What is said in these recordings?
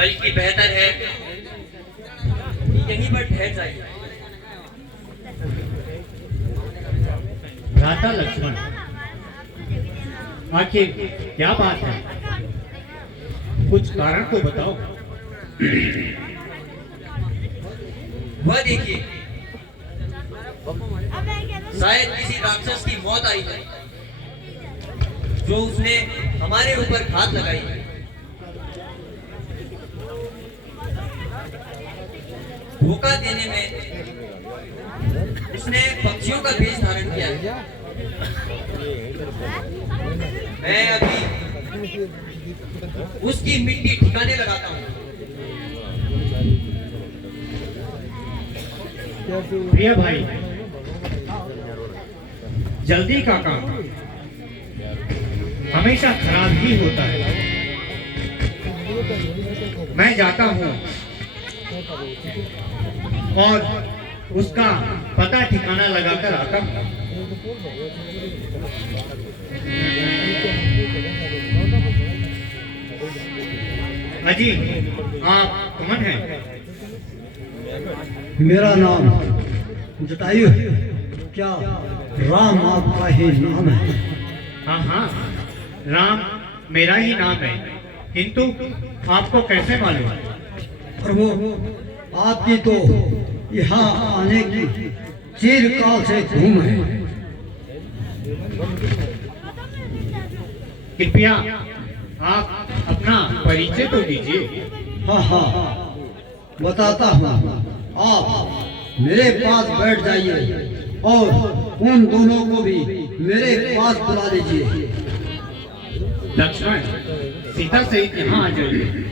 बल्कि बेहतर है कि यहीं पर ठहर जाइए। भ्राता लक्ष्मण, आखिर क्या बात है? कुछ कारण तो बताओ। वह देखिए, शायद किसी राक्षस की मौत आई है जो उसने हमारे ऊपर घात लगाई है। धोखा देने में उसने पक्षियों का भेष धारण किया है। मैं अभी उसकी मिट्टी ठिकाने लगाता हूँ। प्रिय भाई, जल्दी का काम हमेशा खराब ही होता है। मैं जाता हूँ और उसका पता ठिकाना लगाकर आता हूँ। अजी, आप कौन हैं? मेरा नाम जटायु है। क्या राम आपका ही नाम है? हाँ हाँ, राम मेरा ही नाम है, किंतु आपको कैसे मालूम? प्रभु, आपकी तो यहाँ आने की चिरकाल से धूम है। कृपया आप अपना परिचय तो दीजिए। हाँ हाँ, बताता हूँ। आप मेरे पास बैठ जाइए और उन दोनों को भी मेरे पास बुला लीजिए। लक्ष्मण, सीता सहित यहाँ आ जाइए।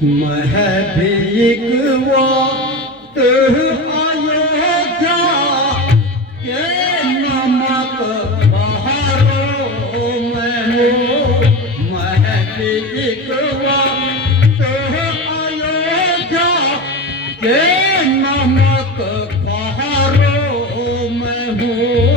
मैं भी एक वक्त अयोध्या के नमक बहारों में हूँ। मैं भी एक वक्त अयोध्या के नमक बहारों में हूँ।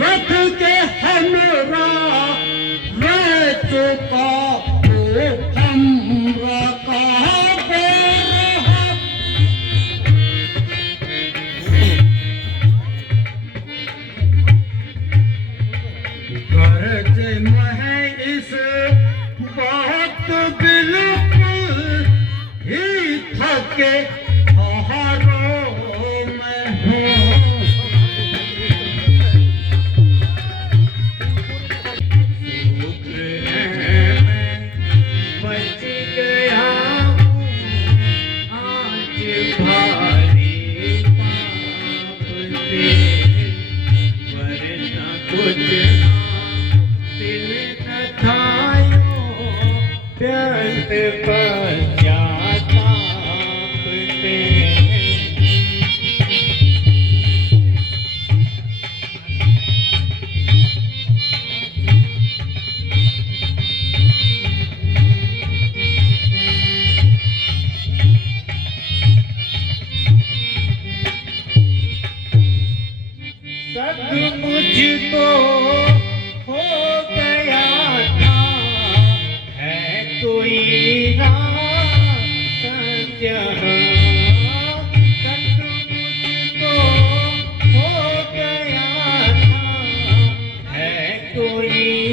रथ के हमरा रह चुका तो हमरा कहाँ पे रहा। गर्ज मैं इस बात बिल्कुल ही थके हारों में हूँ। मुझको हो गया था, है कोई रात जहाँ तक मुझको हो गया था, है कोई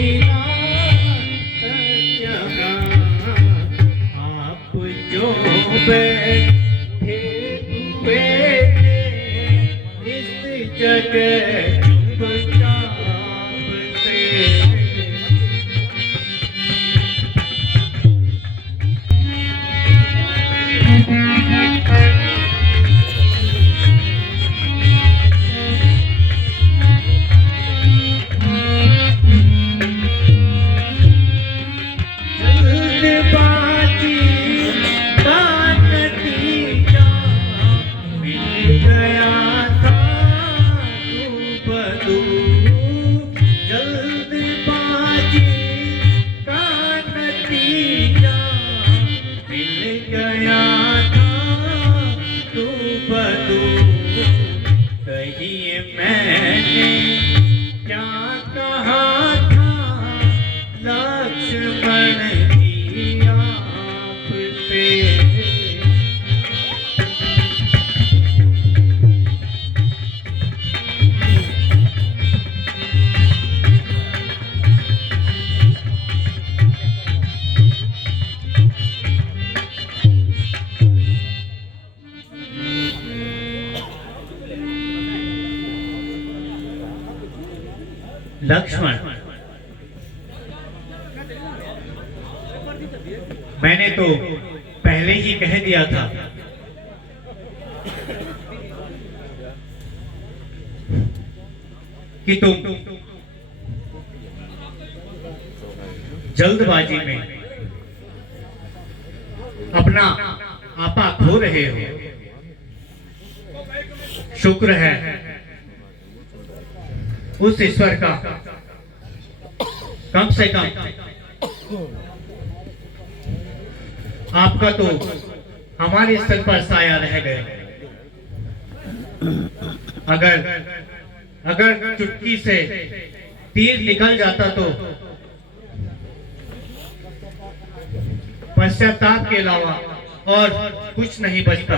लगे चुपचाप से। लक्ष्मण, मैंने तो पहले ही कह दिया था कि तुम जल्दबाजी में अपना आपा खो रहे हो। शुक्र है उस ईश्वर का कम से कम आपका तो हमारे स्तर पर साया रह गया। अगर चुटकी से तीर निकल जाता तो पश्चाताप के अलावा और कुछ नहीं बचता।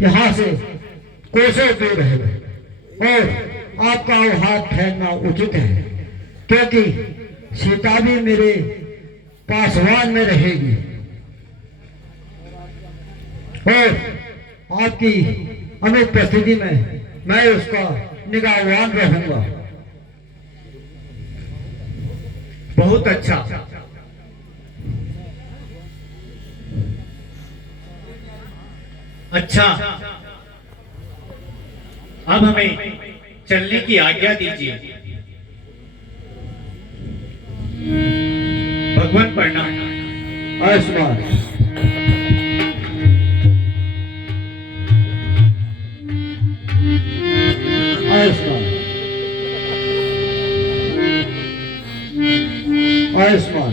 यहाँ से कोसों दूर है और आपका वो हाथ फेरना उचित है, क्योंकि सीता भी मेरे पासवान में रहेगी और आपकी अनुपस्थिति में मैं उसका निगाहवान रहूंगा। बहुत अच्छा। अच्छा, अब हमें चलने की आज्ञा दीजिए। भगवान प्रणाम। आयुष्मान। आयुष्मान। आयुष्मान।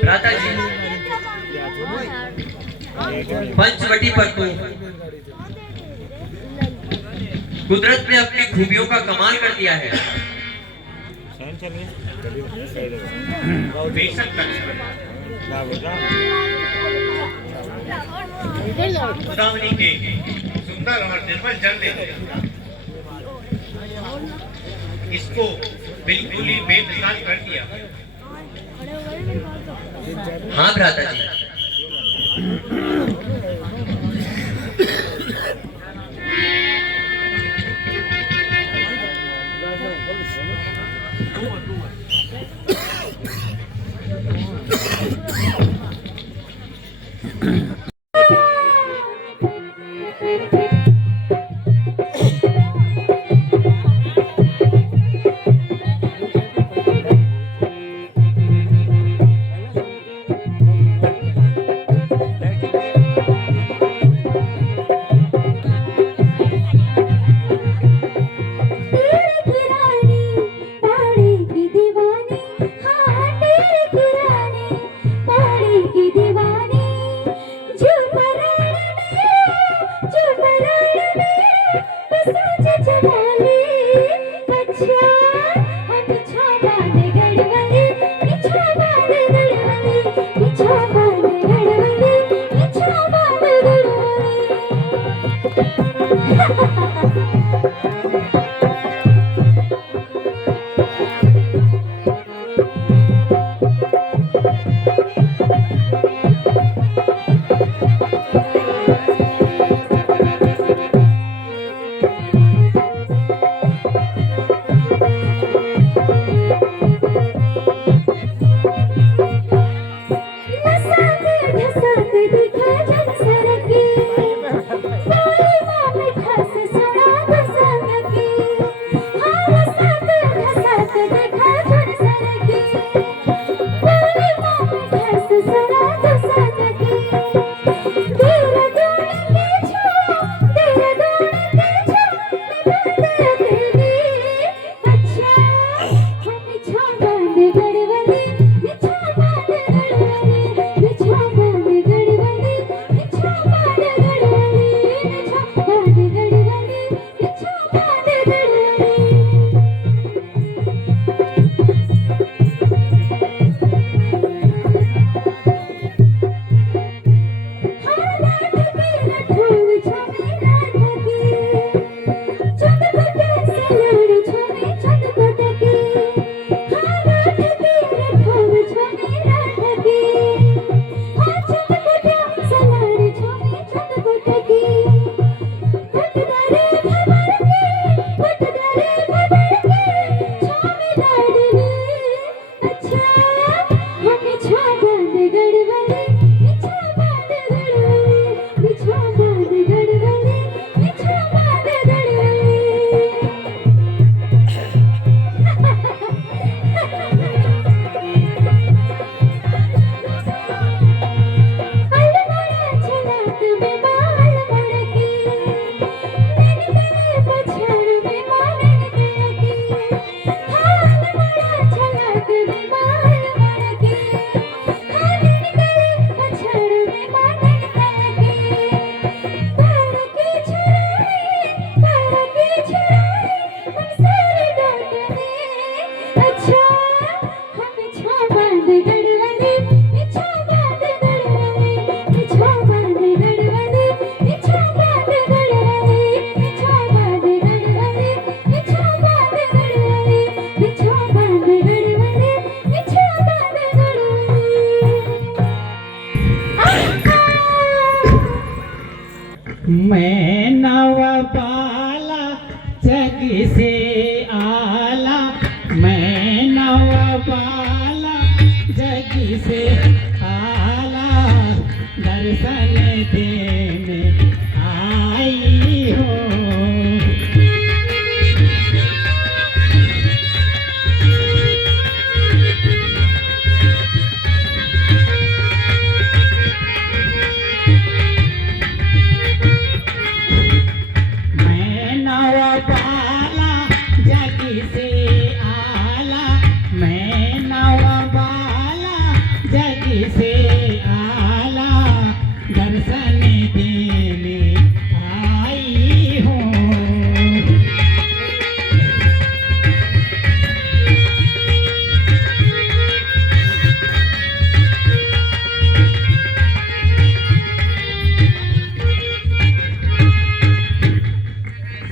भ्राता जी, पंचवटी पर तो कुदरत ने अपनी खूबियों का कमाल कर दिया है। गोदावरी के सुंदर और निर्मल जल ने इसको बिल्कुल ही बेमिसाल कर दिया। हाँ भ्राता जी, मैं नवपाला जग से आला, मैं नवपाला जग से आला, दर्शन देने आई हो। मैं नवपाला जग से आला, मैं नवपाला जग से आला, दर्शन देने आई हूँ।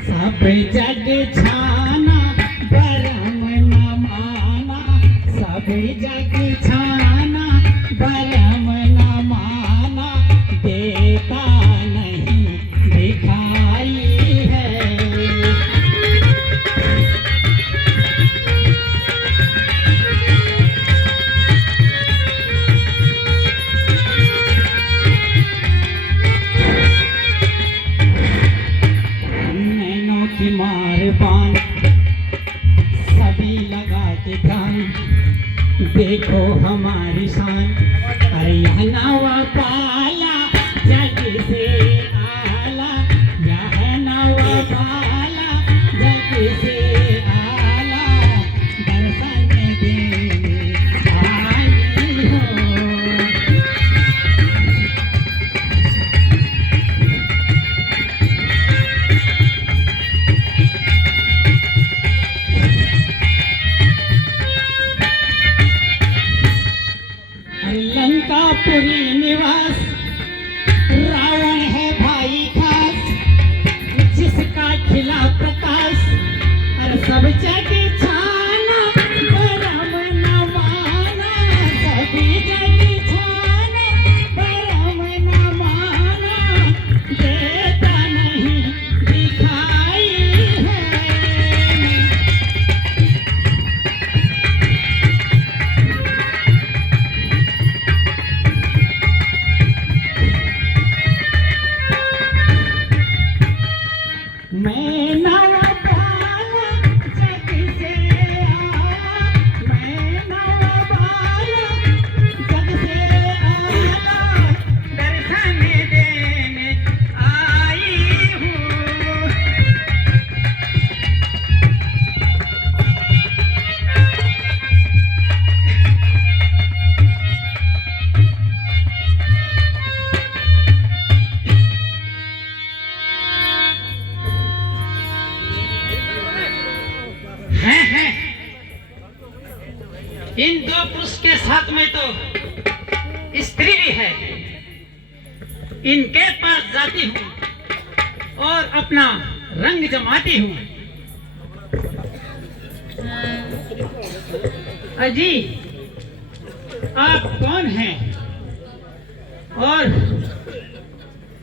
सब जग छाना बरम न माना, सब जग छाना बरम न माना, देता नहीं दिखाई है। नैनों की माँ इन दो पुरुष के साथ में तो स्त्री भी है, इनके पास जाती हूँ और अपना रंग जमाती हूँ। अजी, आप कौन हैं? और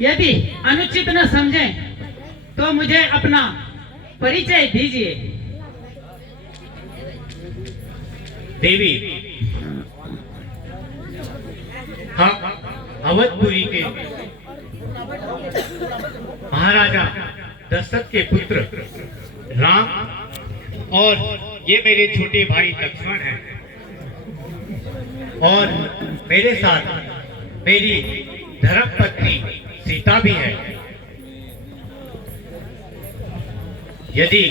यदि अनुचित न समझें तो मुझे अपना परिचय दीजिए। देवी, हम अवधपुरी के महाराजा दशरथ के पुत्र राम और ये मेरे छोटे भाई लक्ष्मण हैं और मेरे साथ मेरी धर्मपत्नी सीता भी है। यदि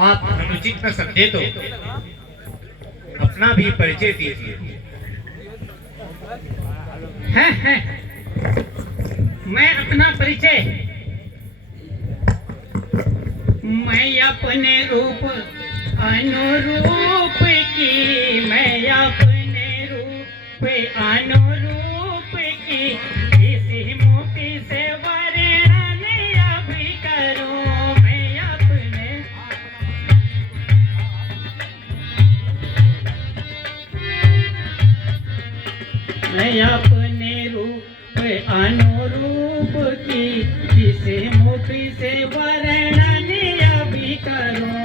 आप अनुचित न समझे तो अपना भी परिचय दीजिए। है मैं अपना परिचय, मैं अपने रूप अनुरूप की, मैं अपने रूप अनुरूप की किसी मोती से वर्णन अभी करूं। मैं अपने रूप अनुरूप की किसी मोती से वर्णन अभी करूं।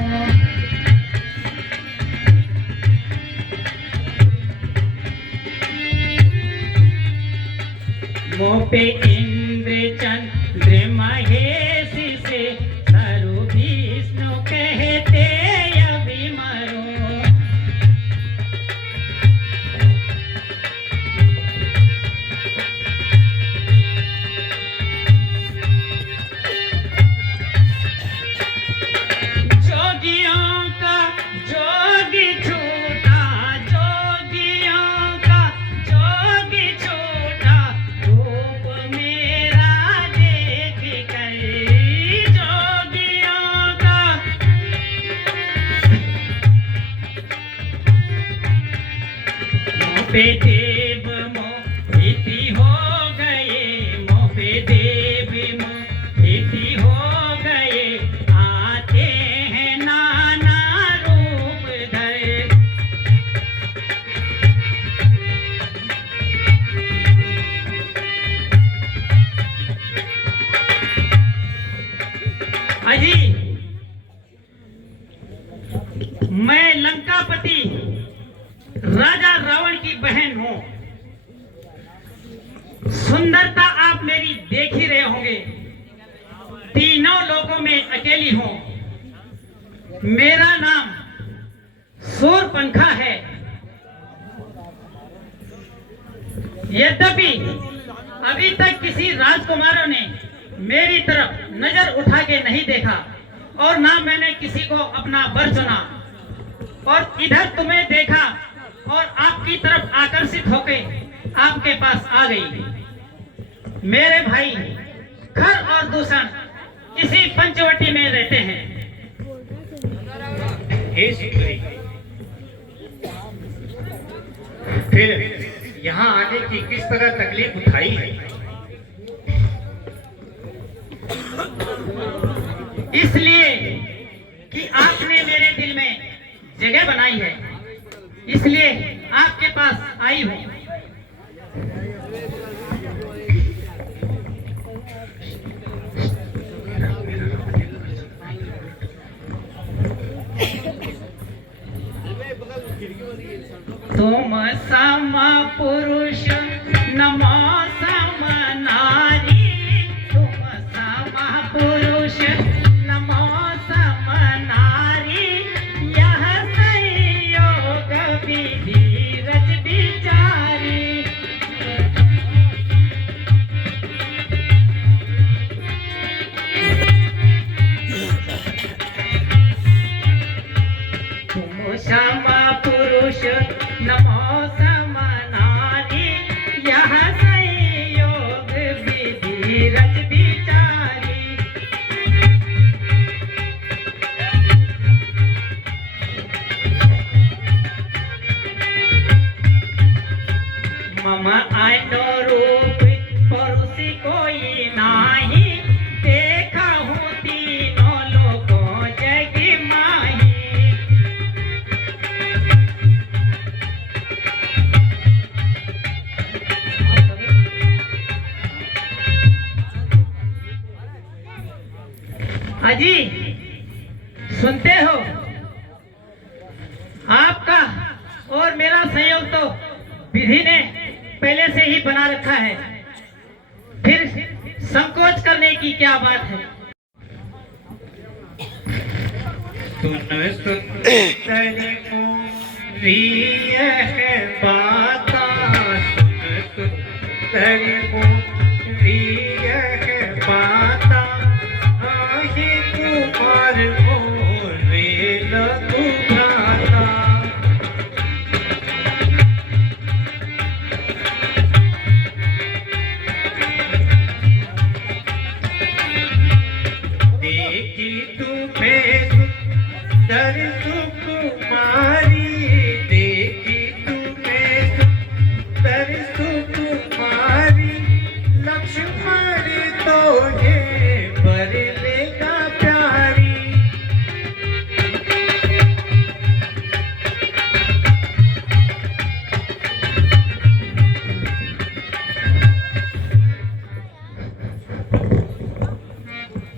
मोह पे इंद्र चंद्र महेश से सरु विष्णु कहते अभी मरो। जोगियों का जोगी छूटा, जोगियों का जोगी छूटा, रूप मेरा देख कर। जोगियों का मोह पे देव मोहिती हो गए, मोह पे देव मोहिती हो गए, आते हैं नाना रूप धर। अजी, मैं लंकापति राजा रावण की बहन हूं। सुंदरता आप मेरी देख ही रहे होंगे, तीनों लोगों में अकेली हूं। मेरा नाम शूरपंखा है। यद्यपि अभी तक किसी राजकुमारों ने मेरी तरफ नजर उठा के नहीं देखा और ना मैंने किसी को अपना वर चुना, और इधर तुम्हें देखा और आपकी तरफ आकर्षित होके आपके पास आ गई। मेरे भाई खर और दूषण इसी पंचवटी में रहते हैं। हे सुंदरी, फिर यहाँ आने की किस तरह तकलीफ उठाई है? इसलिए कि आपने मेरे दिल में जगह बनाई है, इसलिए आपके पास आई हूं। तुम सम पुरुष नमो सम नारी, तुम सम पुरुष नमो सम नारी, यह संयोग विधि रच विचारी। तुम सम पुरुष नमो सम नारी, यह संयोग कोई नाही, देखा हूँ तीनों लोगों जगी माही। हाजी सुनते हो, आपका और मेरा संयोग तो विधि ने पहले से ही बना रखा है, फिर संकोच करने की क्या बात है। सुन सुंदरी मोरी यह बाता, सुन सुंदरी मोरी यह बाता, आही कुमार मोरे लघु भ्राता। देखी तुम्हें सुंदर सुकुमारी, देखी तुम्हें सुंदर सुकुमारी, लक्ष्मण तो ये बर लेगा प्यारी।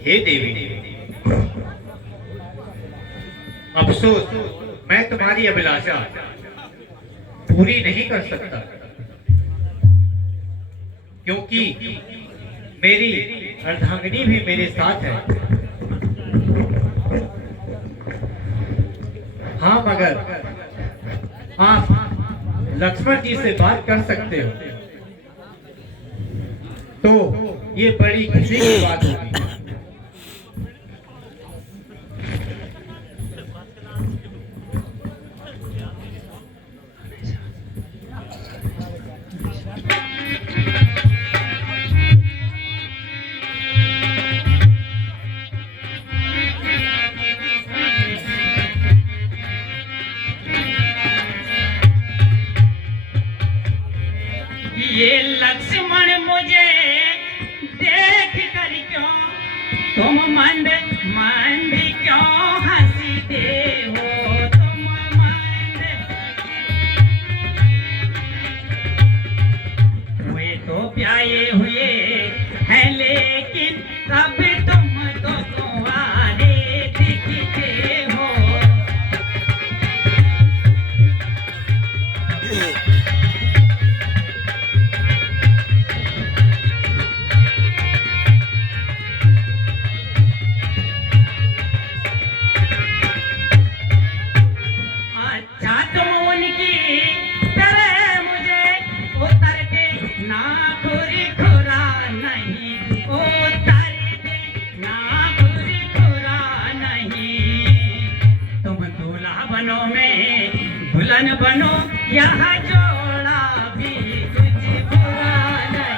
हे देवी, अफसोस मैं तुम्हारी अभिलाषा पूरी नहीं कर सकता, क्योंकि मेरी अर्धांगिनी भी मेरे साथ है। हाँ, मगर आप लक्ष्मण जी से बात कर सकते हो तो ये बड़ी खुशी की बात होगी। ये लक्ष्मण मुझे देख कर क्यों तुम मंद मंद क्यों हंसते हो, तुम मंद। वे तो प्याए हुए हैं लेकिन अब तुम तो कुंवारे दिखते हो। अच्छा तुम उनकी तरह मुझे उतरते ना खुरी खुरा नहीं, उतरते ना खुरी खुरा नहीं। तुम दूल्हा बनो में दुल्हन बनो, यहाँ जोड़ा भी कुछ बुरा नहीं।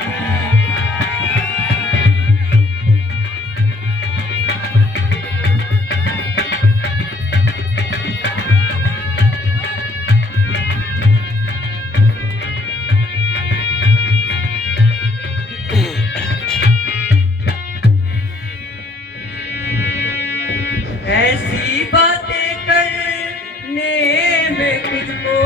ऐसी बातें करने में तुझको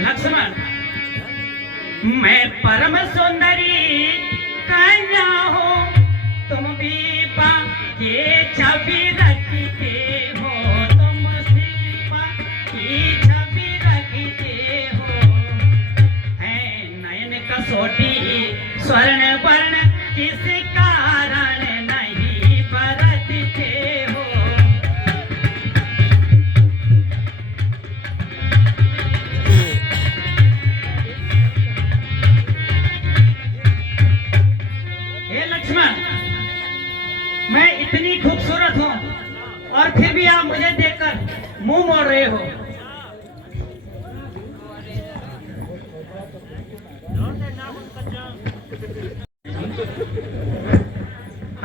लक्ष्मण, मैं परम सुंदरी कन्या हूँ, तुम भी के छवि रखते हो, तुम शिल्पा की छवि रखते हो। है नयन कसौटी स्वर्ण वर्ण, किस कारण नहीं बरतते हो। हे लक्ष्मण, मैं इतनी खूबसूरत हूँ और फिर भी आप मुझे देखकर मुंह मोड़ रहे हो।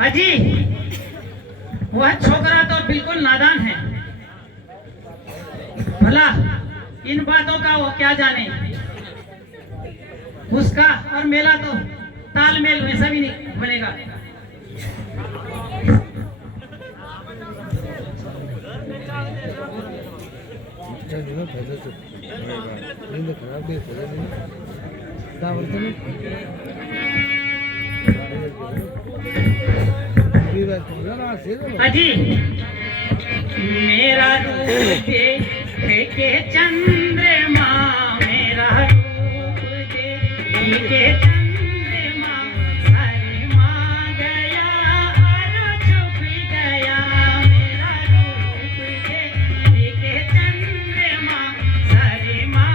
अजी, वह छोकरा तो बिल्कुल नादान है। भला इन बातों का वो क्या जाने। उसका और मेला तो तालमेल वैसा भी नहीं बनेगा। अजी, मेरा रूप देखे चंद्रमा, मेरा रूप देखे चंद्रमा, शर्मा गया और छुप गया। मेरा रूप देखे चंद्रमा, शर्मा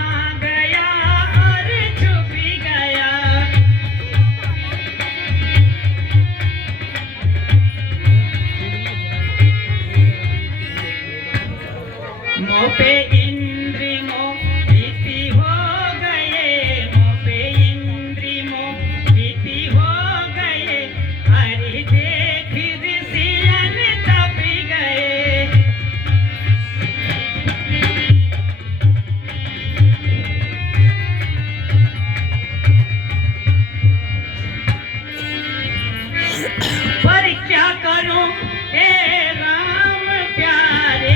गया और छुप गया। मोह पे इंद्री मोहिती हो गए, मोह पे इंद्री मोहिती हो गए, हरि देख ऋषियन तप गए। पर क्या करूं हे राम प्यारे,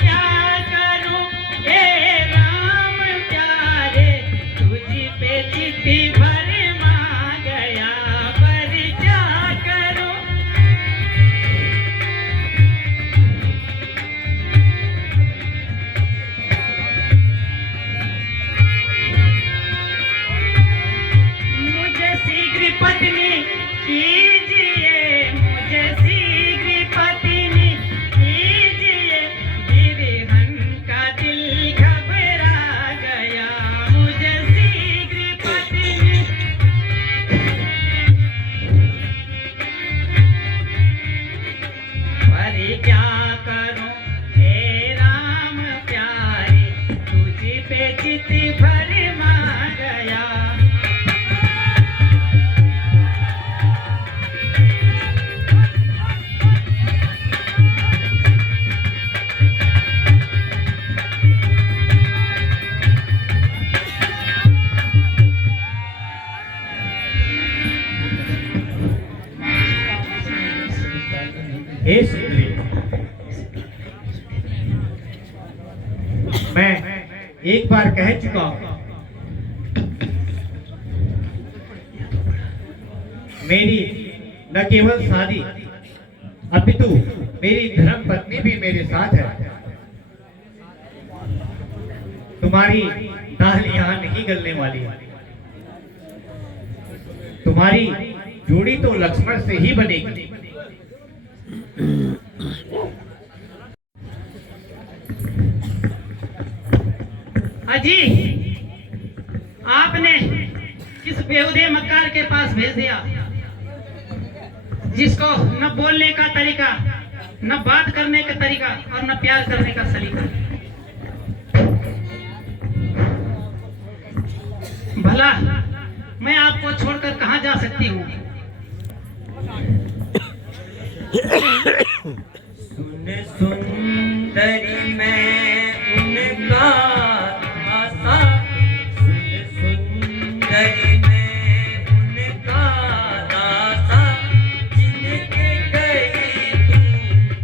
क्या करूं हे राम प्यारे, तुझ पे चिट्ठी भर मा गया, पर क्या करूं। मुझे शीघ्र पत्नी कीजिए, मुझे शीघ्र पत्नी कीजिए, गिरहन का दिल घबरा गया। मुझे शीघ्र पत्नी, पर क्या करूं हे राम प्यारे, तुझ पे चित भर मा गया। हे सुंदरी, मैं एक बार कह चुका हूं, मेरी न केवल शादी अपितु मेरी धर्म पत्नी भी मेरे साथ है। तुम्हारी दाल यहाँ नहीं गलने वाली। तुम्हारी जोड़ी तो लक्ष्मण से ही बनेगी। अजी, आपने किस बेहुदे मक्कार के पास भेज दिया, जिसको न बोलने का तरीका, न बात करने का तरीका और न प्यार करने का सलीका। भला मैं आपको छोड़कर कहां जा सकती हूँ। सुन सुंदरी मैं उनका आसा, सुन सुंदरी मैं उनका दासा, जिनके गई तू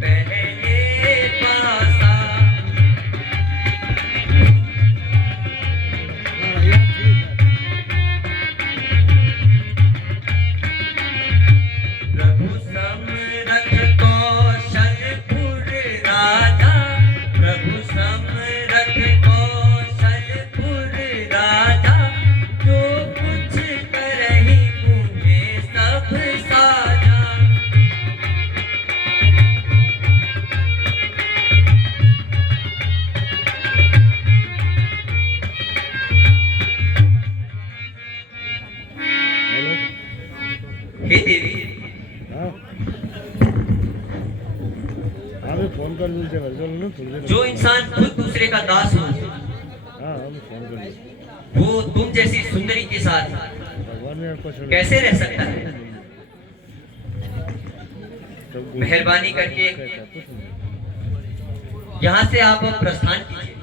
पहले पासा। जो इंसान खुद दूसरे का दास हो, वो तुम जैसी सुंदरी के साथ कैसे रह सकता है? मेहरबानी करके यहाँ से आप प्रस्थान कीजिए।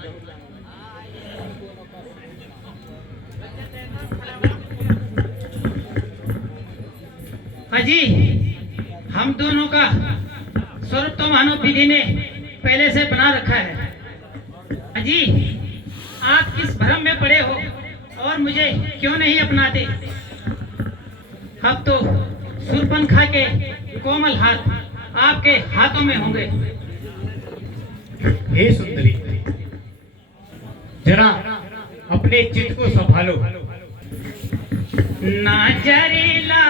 अजी, हम दोनों का स्वरूप तो मानव विधि ने पहले से बना रखा है। अजी, आप किस भ्रम में पड़े हो और मुझे क्यों नहीं अपनाते? अब तो शूर्पणखा के कोमल हाथ आपके हाथों में होंगे। हे सुंदरी, जरा अपने चित्त को संभालो। नाजरीला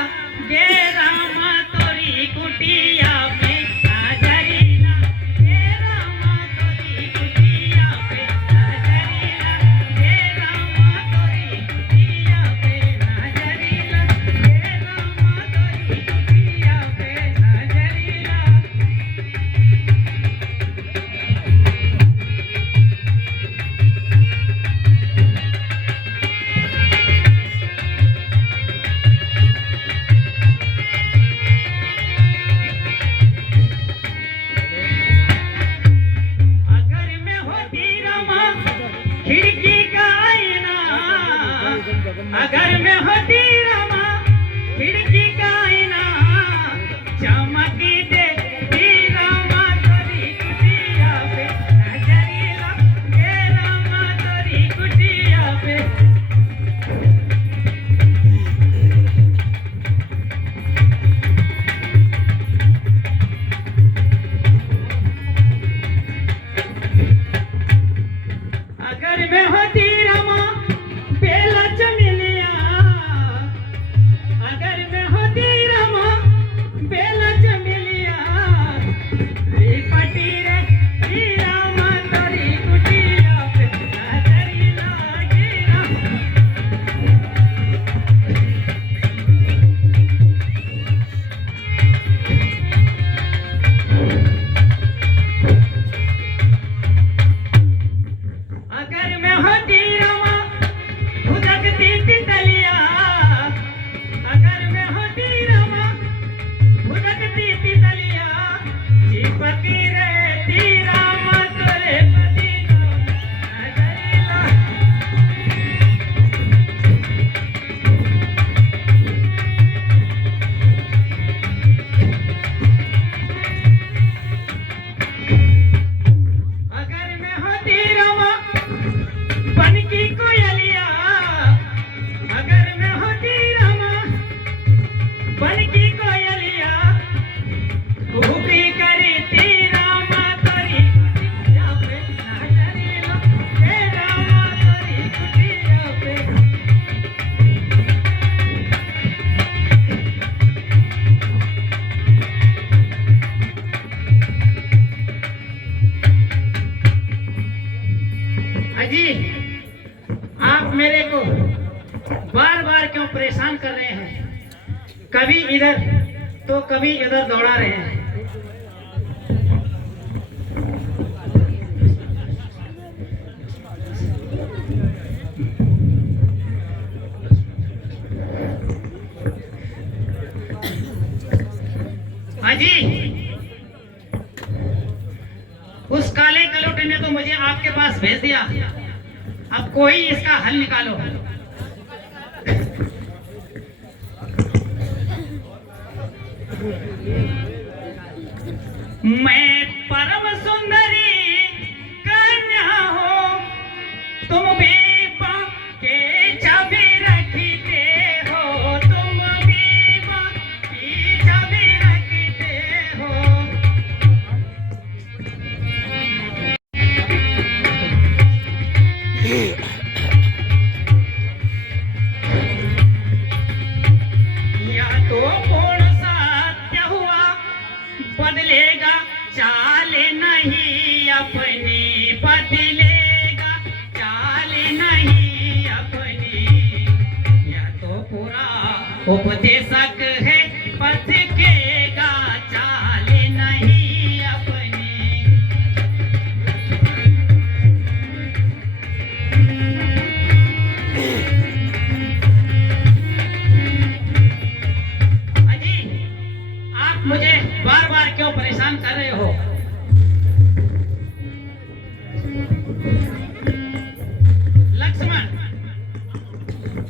गे रामा तोरी कुटिया पे, नाजरीला गे रामा तोरी कुटिया पे, नाजरीला गे रामा तोरी कुटिया पे, नाजरीला गे रामा तोरी कुटिया पे, नाजरीला। अगर मैं होती रमा खिड़की का आईना, अगर मैं होती रमा खिड़की का आईना, चमकी दे रमा तोरी कुटिया पे, नजरीला गे रमा तोरी कुटिया पे। अगर मैं होती रमा बेला चमेलिया, अगर मैं होती रमा बेला चमेलिया, पटी रे रमा तोरी कुटिया पे, नजरीला गे रमा। अगर मैं होती रमा भुजगती तितलिया, अगर मैं होती रमा भुजगती तितलिया, चिपकी रहती रमा तोरे पति को, नजरीला। अगर मैं होती रमा बन की कोयलिया, अगर मैं होती रमा बन की कोयलिया, कूकी करती रमा तोरी कुटिया पे, नजरीला गे रमा तोरी कुटिया पे। अजी, आप मेरे को बार बार क्यों परेशान कर रहे हैं? कभी इधर तो कभी इधर दौड़ा रहे हैं। अजी, उस काले कलोटे ने तो मुझे आपके पास भेज दिया। अब कोई इसका हल निकालो। मैं परम सुंदरी कन्या हो, तुम भी के छवि रखते हो, तुम भी की छवि रखते हो। या तो पूर्ण सत्य हुआ, बदलेगा चाल नहीं अपनी, बदलेगा चाल नहीं अपनी। या तो पूरा उपदेशक है, पथिकेगा चाल नहीं अपनी।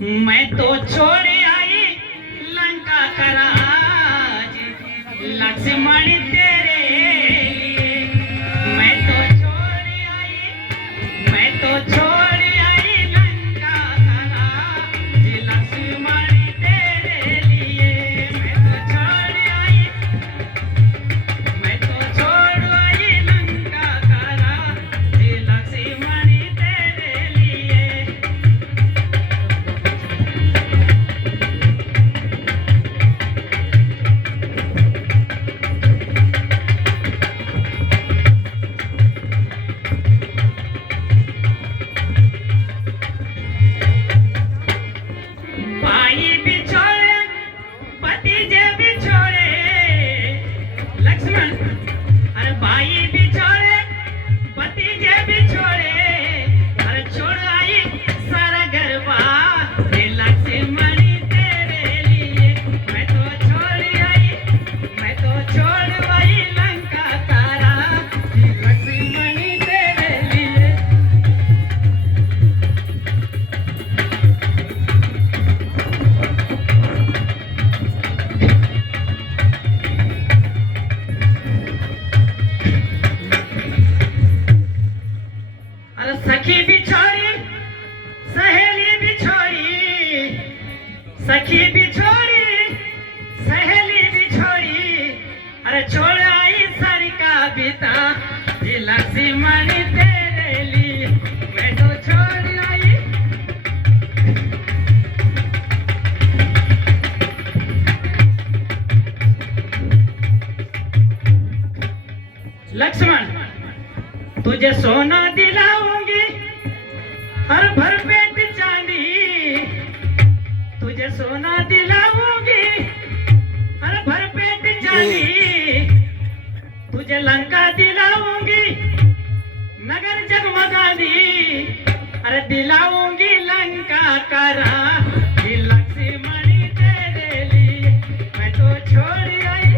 मैं तो छोड़ आई लंका का राज लक्ष्मण तेरे लिए। मैं तो छोड़ आई लंका का राज लक्ष्मण तेरे लिए। मैं तो छोड़ आई लंका का राज लक्ष्मण तेरे लिए। भाई बिछोड़े भतीजे बिछोड़े लक्ष्मण, अरे भाई बिछोड़े भतीजे बिछोड़े, अरे छोड़ आई सारा गरबा ये लक्ष्मण तेरे लिए। मैं तो छोड़ आई लंका तारा ये लक्ष्मण तेरे लिए। अरे सखी बिछोड़ी सहेली बिछोड़ी, सखी बिछोड़ी सहेली बिछोड़ी, अरे छोड़ आई सर का बिता ये लक्ष्मण तेरे लिए। मैं तो छोड़ आई लक्ष्मण, तुझे सोना दिलाऊंगी हर भर पेट चांदी, तुझे सोना दिलाऊंगी हर भर पेट चांदी, तुझे लंका दिलाऊंगी नगर जगमगानी, अरे दिलाऊंगी लंका का राज ये लक्ष्मण तेरे लिए। मैं तो छोड़ आई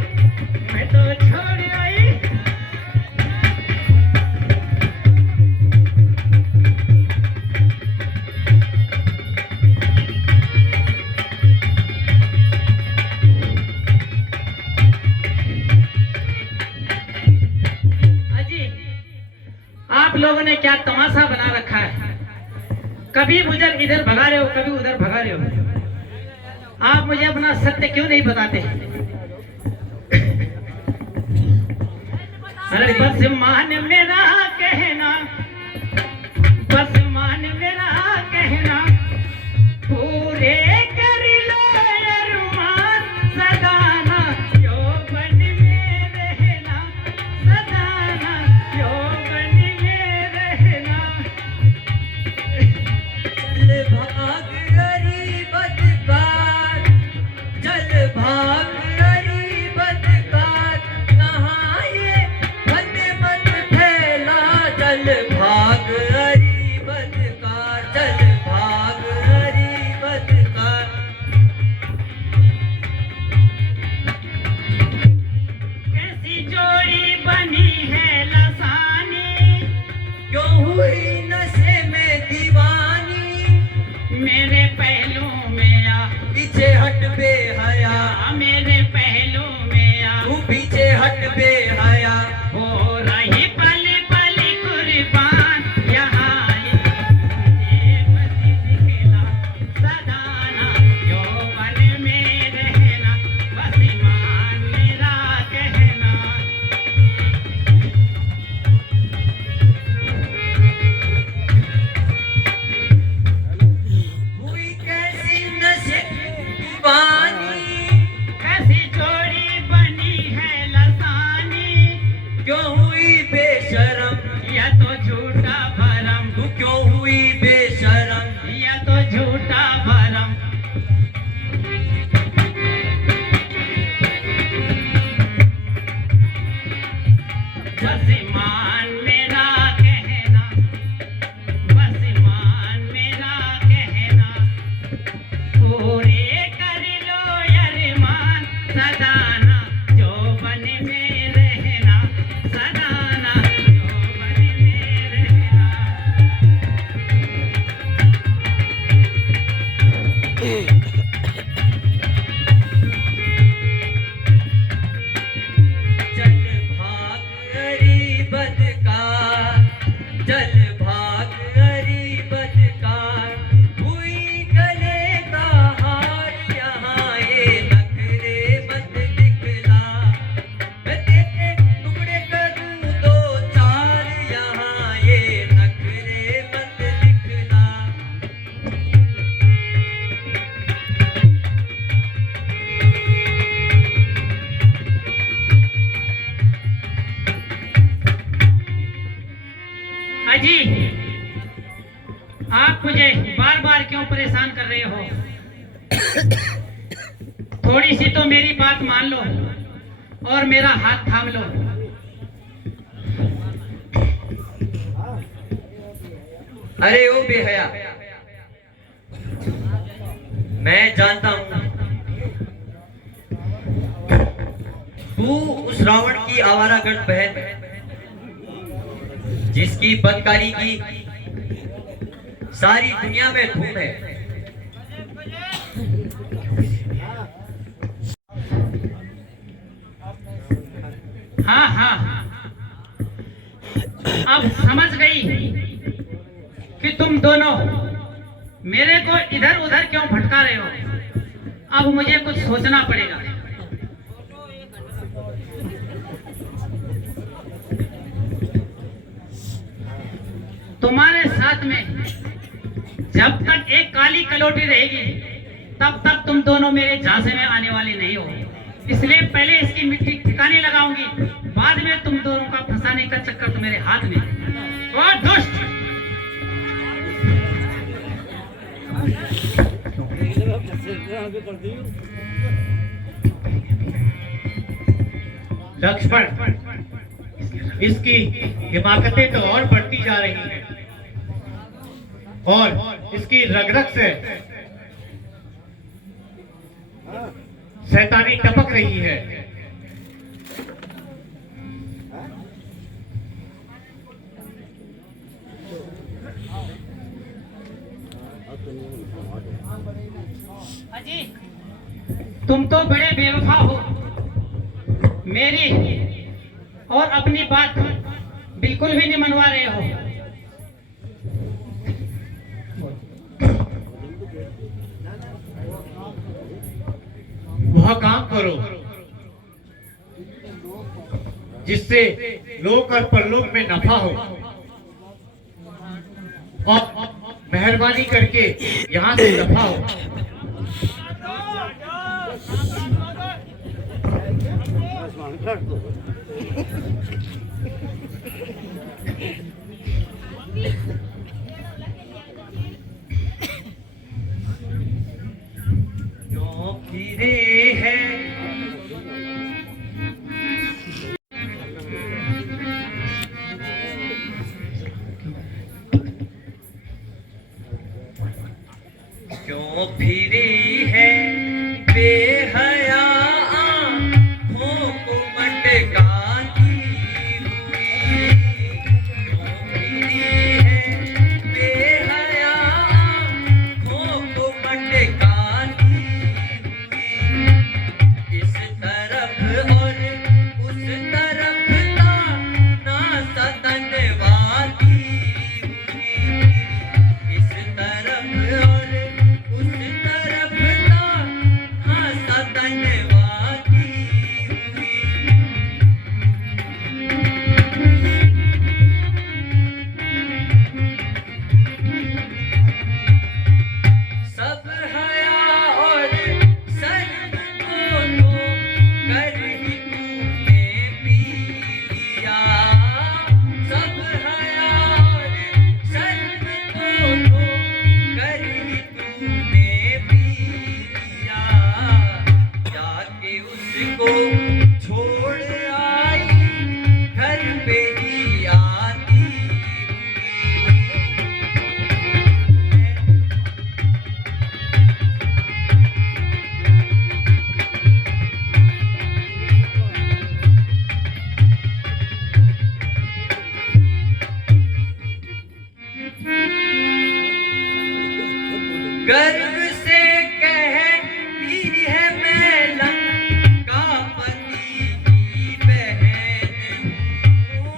आप लोगों ने क्या तमाशा बना रखा है। कभी मुझे इधर भगा रहे हो, कभी उधर भगा रहे हो। आप मुझे अपना सत्य क्यों नहीं बताते? अरे बस मान मेरा कहना, बस मान मेरा कहना, पूरे कर लो अरमान सदाना यौवन में रहना, सदाना यौवन में रहना। चल भाग गरीबत कार, चल भाग गरीबत कार, कहाँ ये मन मन फैला। चल भाग गरीबत कार, चल भाग गरीबत कार। कैसी जोड़ी बनी है लसानी, क्यों हुई नशे में दीवानी। मेरे पहलू में आ, पीछे हट बेहया, मेरे पहलू में आ, तू पीछे हट बेहया। हो रही पल पल कुर्बान यहाँ ये बसी दिखला, सदाना यौवन में रहना, बस ईमान मेरा कहना। हुई कैसी नशे की दीवानी, कैसी जोड़ी बनी है लसानी, क्यों हुई बेशरम। या तो झूठा भरम, तू क्यों हुई बेशरम। या तो झूठा भरम। बस ईमान मेरा कहना, बस ईमान मेरा कहना, पूरे कर लो अरमान सदाना यौवन में रहना, सदाना यौवन में रहना। आप मुझे बार बार क्यों परेशान कर रहे हो? थोड़ी सी तो मेरी बात मान लो और मेरा हाथ थाम लो। अरे ओ बेहया, मैं जानता हूं तू उस रावण की आवारागर्द बहन है जिसकी बदकारी की सारी दुनिया में धूम है। हाँ हाँ, अब समझ गई कि तुम दोनों मेरे को इधर उधर क्यों भटका रहे हो। अब मुझे कुछ सोचना पड़ेगा। तुम्हारे साथ में जब तक एक काली कलोटी रहेगी तब तक तुम दोनों मेरे झांसे में आने वाले नहीं हो। इसलिए पहले इसकी मिट्टी ठिकाने लगाऊंगी, बाद में तुम दोनों का फंसाने का चक्कर तो मेरे हाथ में। ओ दुष्ट! लक्ष्मण, इसकी हिमाकतें तो और बढ़ती जा रही हैं और इसकी रग-रग से शैतानी टपक रही है। अजी, तुम तो बड़े बेवफा हो। मेरी और अपनी बात बिल्कुल भी नहीं मनवा रहे हो। वह काम करो जिससे लोक और परलोक में नफा हो, और मेहरबानी करके यहाँ से दफा हो। क्यों फिरे हैं क्यों फिरे हैं बेहया आँखों को मटकाती हुई। क्यों फिरे हैं बेहया आँखों को मटकाती हुई। इस तरफ और उस तरफ ताना सतनवाती हुई। इस तरफ और उस तरफ ताना सतनवाती हुई। सब हया और शर्म को तो कर ही तूने पी लिया। सब हया और शर्म को तो कर ही तूने पी लिया। जाके उसको छोड़ आई घर पे ही आती हुई। गर्व से कहती है मैं लंकापति की बहन हूँ।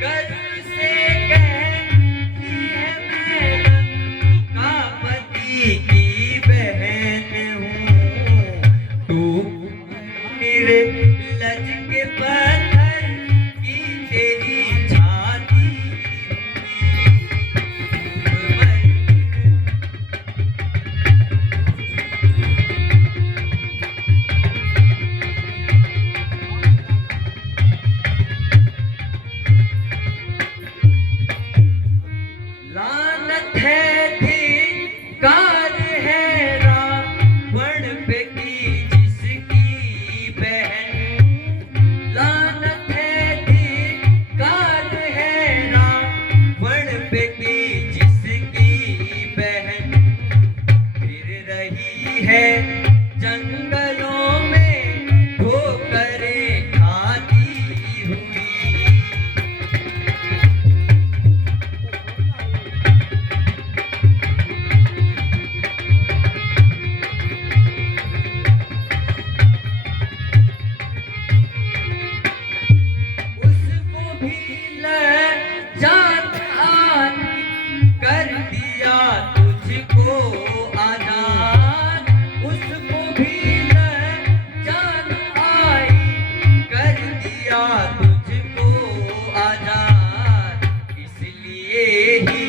गर्व से कहती है मैं लंकापति की बहन हूँ। तू निर्लज के पत्थर की तेरी छाती हुई। लानत है आजाद, उसको भी न जान आई, कर दिया तुझको आजाद। इसलिए ही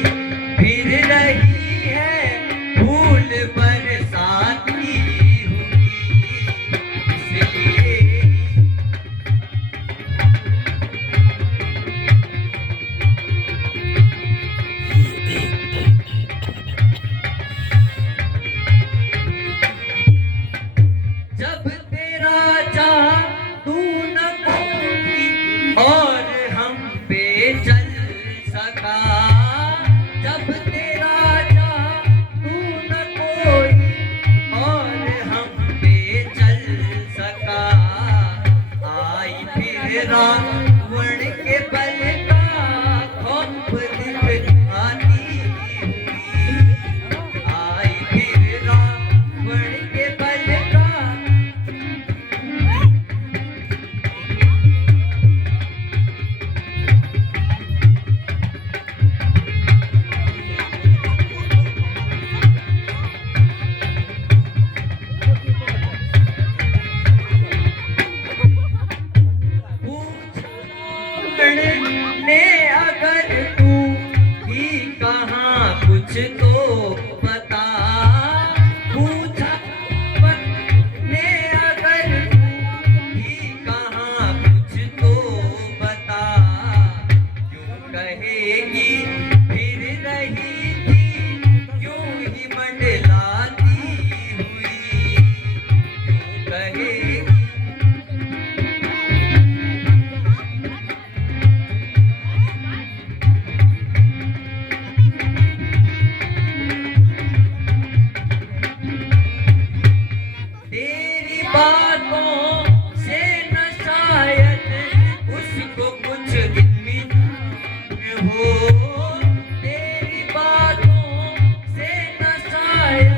फिर रही है भूल बरसाती हुई, इसलिए ही जब तेरा जादू न कोई और हम पे चल सका, जब तेरा जादू न कोई और हम पे चल सका, आई फिर रावण के बल का खौफ दिखाती हुई, आई फिर रावण के बल का ने अगर तू ही कहाँ कुछ तो बता, पूछा ने अगर तू ही कहाँ कुछ तो बता, क्यों कहेगी फिर रही थी क्यों ही मंडलाती हुई, क्यों कहेगी तेरी बातों से न शायद उसको कुछ इत्मीनान हो, तेरी बातों से न शायद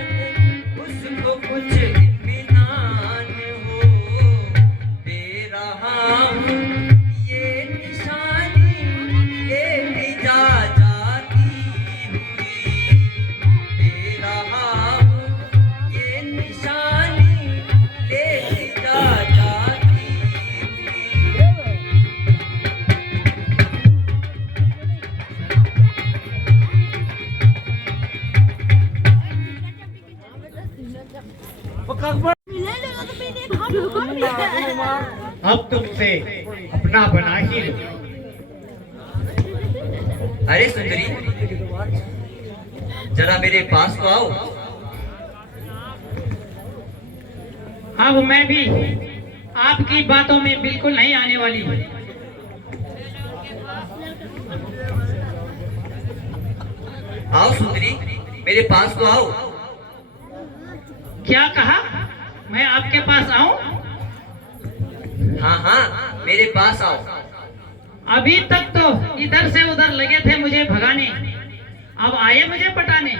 उसको कुछ इत्मीनान हो, दे रहा हूँ ये निशानी ये जा जाती हुई, दे रहा हूँ ये निशानी ले जा जाती हुई। अब तुमसे अपना बना ही लो। अरे सुंदरी, जरा मेरे पास तो आओ। अब मैं भी आपकी बातों में बिल्कुल नहीं आने वाली। आओ सुंदरी, मेरे पास तो आओ। क्या कहा? मैं आपके पास आऊं? हाँ हाँ, मेरे पास आओ। अभी तक तो इधर से उधर लगे थे मुझे भगाने, अब आए मुझे पटाने।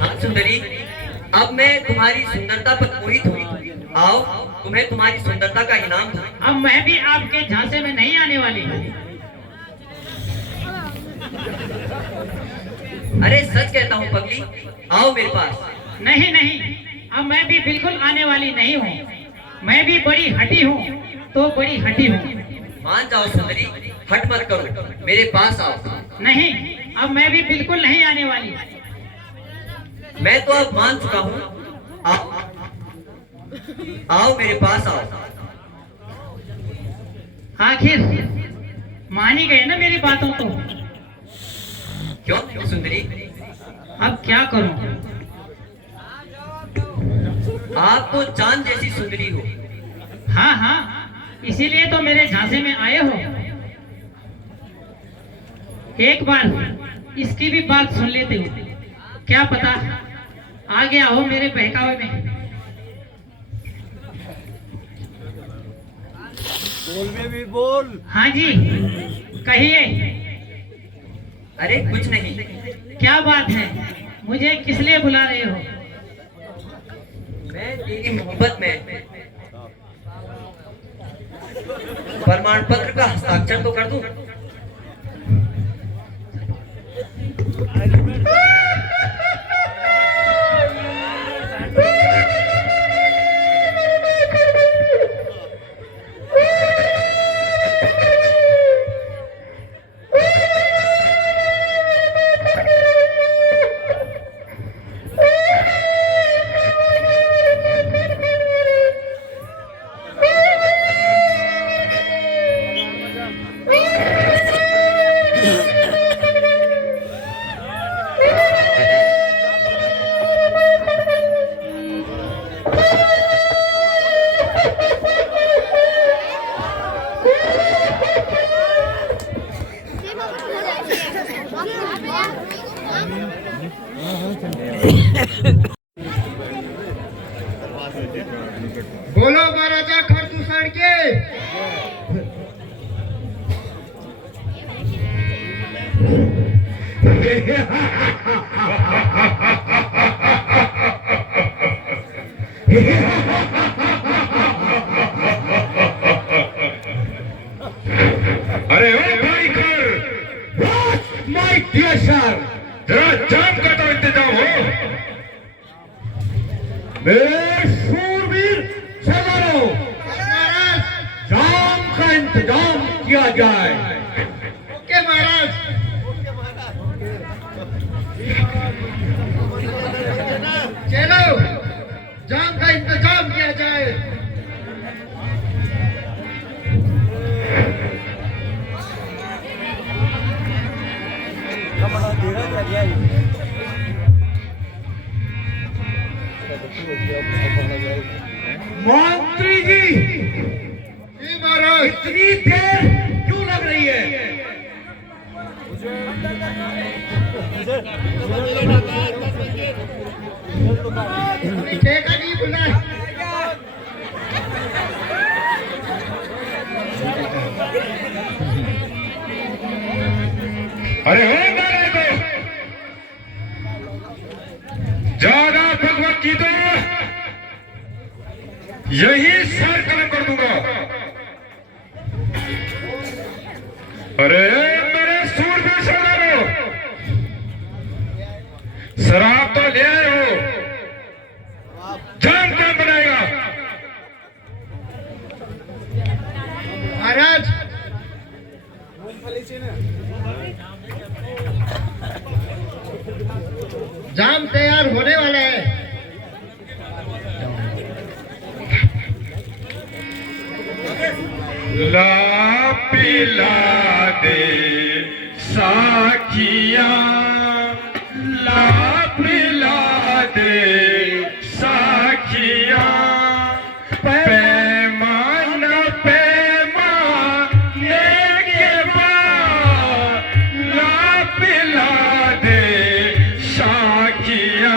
हाँ सुंदरी, अब मैं तुम्हारी सुंदरता पर मोहित हुई। आओ, तुम्हें तुम्हारी सुंदरता का इनाम दूं। अब मैं भी आपके झांसे में नहीं आने वाली। अरे सच कहता हूँ पगली, आओ मेरे पास। नहीं नहीं, अब मैं भी बिल्कुल आने वाली नहीं हूँ। मैं भी बड़ी हटी हूँ तो बड़ी हटी हूँ। मान जाओ सुंदरी, हट मत करो, मेरे पास आओ। नहीं, अब मैं भी बिल्कुल नहीं आने वाली। मैं तो अब मान चुका हूँ। आओ, आओ मेरे पास आओ। आखिर मान ही गए ना मेरी बातों को। क्यों सुंदरी, अब क्या करूं? आप तो चांद जैसी सुंदरी हो। हाँ हाँ, इसीलिए तो मेरे झांसे में आए हो। एक बार इसकी भी बात सुन लेते हो, क्या पता आ गया हो मेरे बहकावे में। बोल में भी बोल। हाँ जी, कहिए। अरे कुछ नहीं। क्या बात है? मुझे किस लिए बुला रहे हो? मैं तेरी मोहब्बत में प्रमाण पत्र का हस्ताक्षर तो कर दूं। बोलो महाराजा खरदूषण के। अरे ओ भाई कर, माय डियर सर, जरा जाम का तो इंतजाम हो। मेरे शूरवीर सरदारों, जाम का इंतजाम किया जाए। ओके महाराज। चलो जाम का इंतजाम किया जाए। मंत्री जी, जी महाराज। इतनी देर क्यों लग रही है? ठेका नहीं बुला। अरे हो नारे को ज्यादा भगवत की तो यही सर कलम कर दूंगा। अरे मेरे सूरवीर सरदारों, शराब तो ले आए हो, जाम कौन बनाएगा? महाराज जाम तैयार होने वाला है। ला पिला दे साखिया, ला पिला दे साखिया, पैमान पैमाने के बाद ला पिला दे साखिया,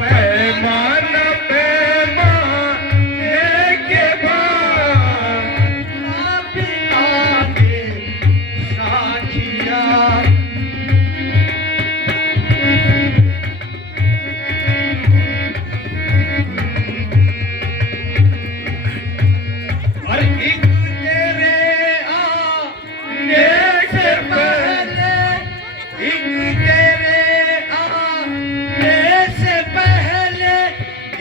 पैमान पैमाने के बाद ला पिला दे साखिया। और एक तेरे आने से पहले, एक तेरे आने से पहले,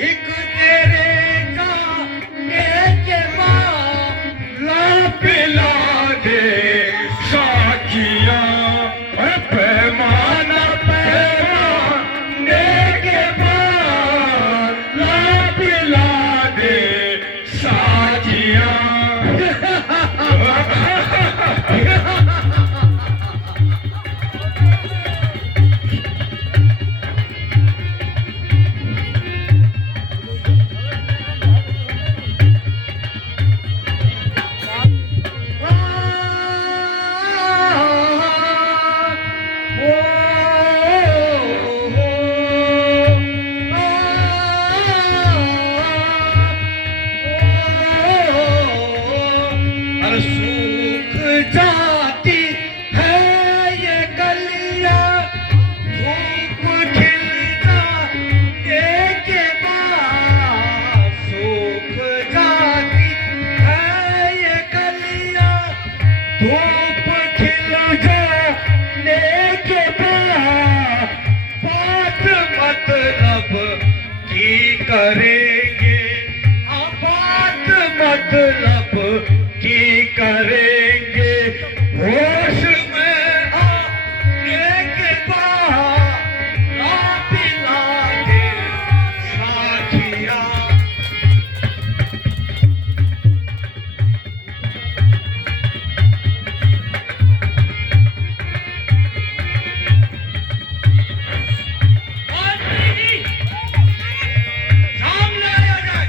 एक तेरे गाने के बाद ला पिला दे साखिया, पैमाना पैमाने के बाद ला पिला दे साखिया। अरे सूख जाती है ये गलियां, धूप खिल जाने के बाद, सूख जाती है ये गलियां, धूप खिल जाने के बाद, बात मतलब की करेंगे, बात मतलब की करेंगे, होश में आने के बाद ला पिला दे साखिया। सामने आया जाए।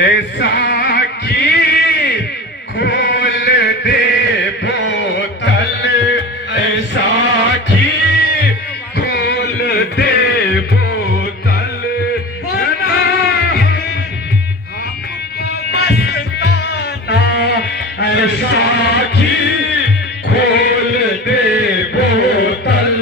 ऐसा की खोल दे बोतल, साखी खोल दे बोतल साखी खोल दे बोतल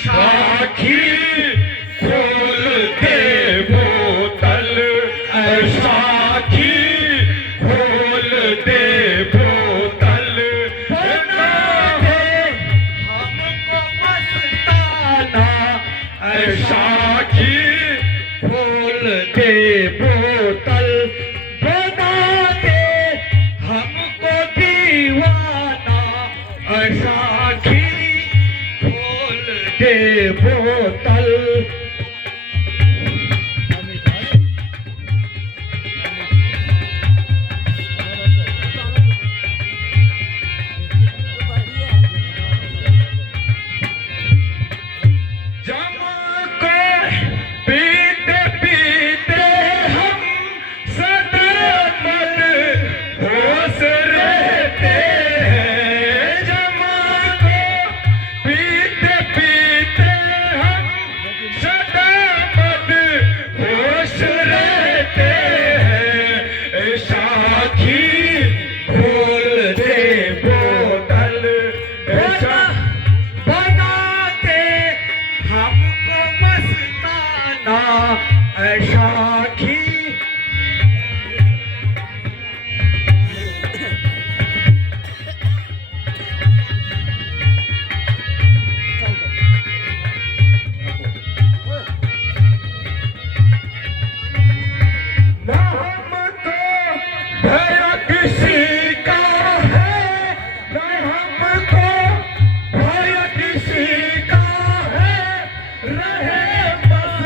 साखी खोल दे बोतल साखी खोल दे बोतल बना दे हमको मस्ताना साखी खोल दे बोतल बना दे हमको दीवाना साखी खोल दे बोतल जमा को पीते पीते हम सदामद होश रहते हैं जमा को पीते पीते हम सदामद होश रहते हैं साखी खोल दे बोतल बना दे हमको मस्ताना साखी ना हमको भय किसी का है ना हमको भय किसी का है रहे बस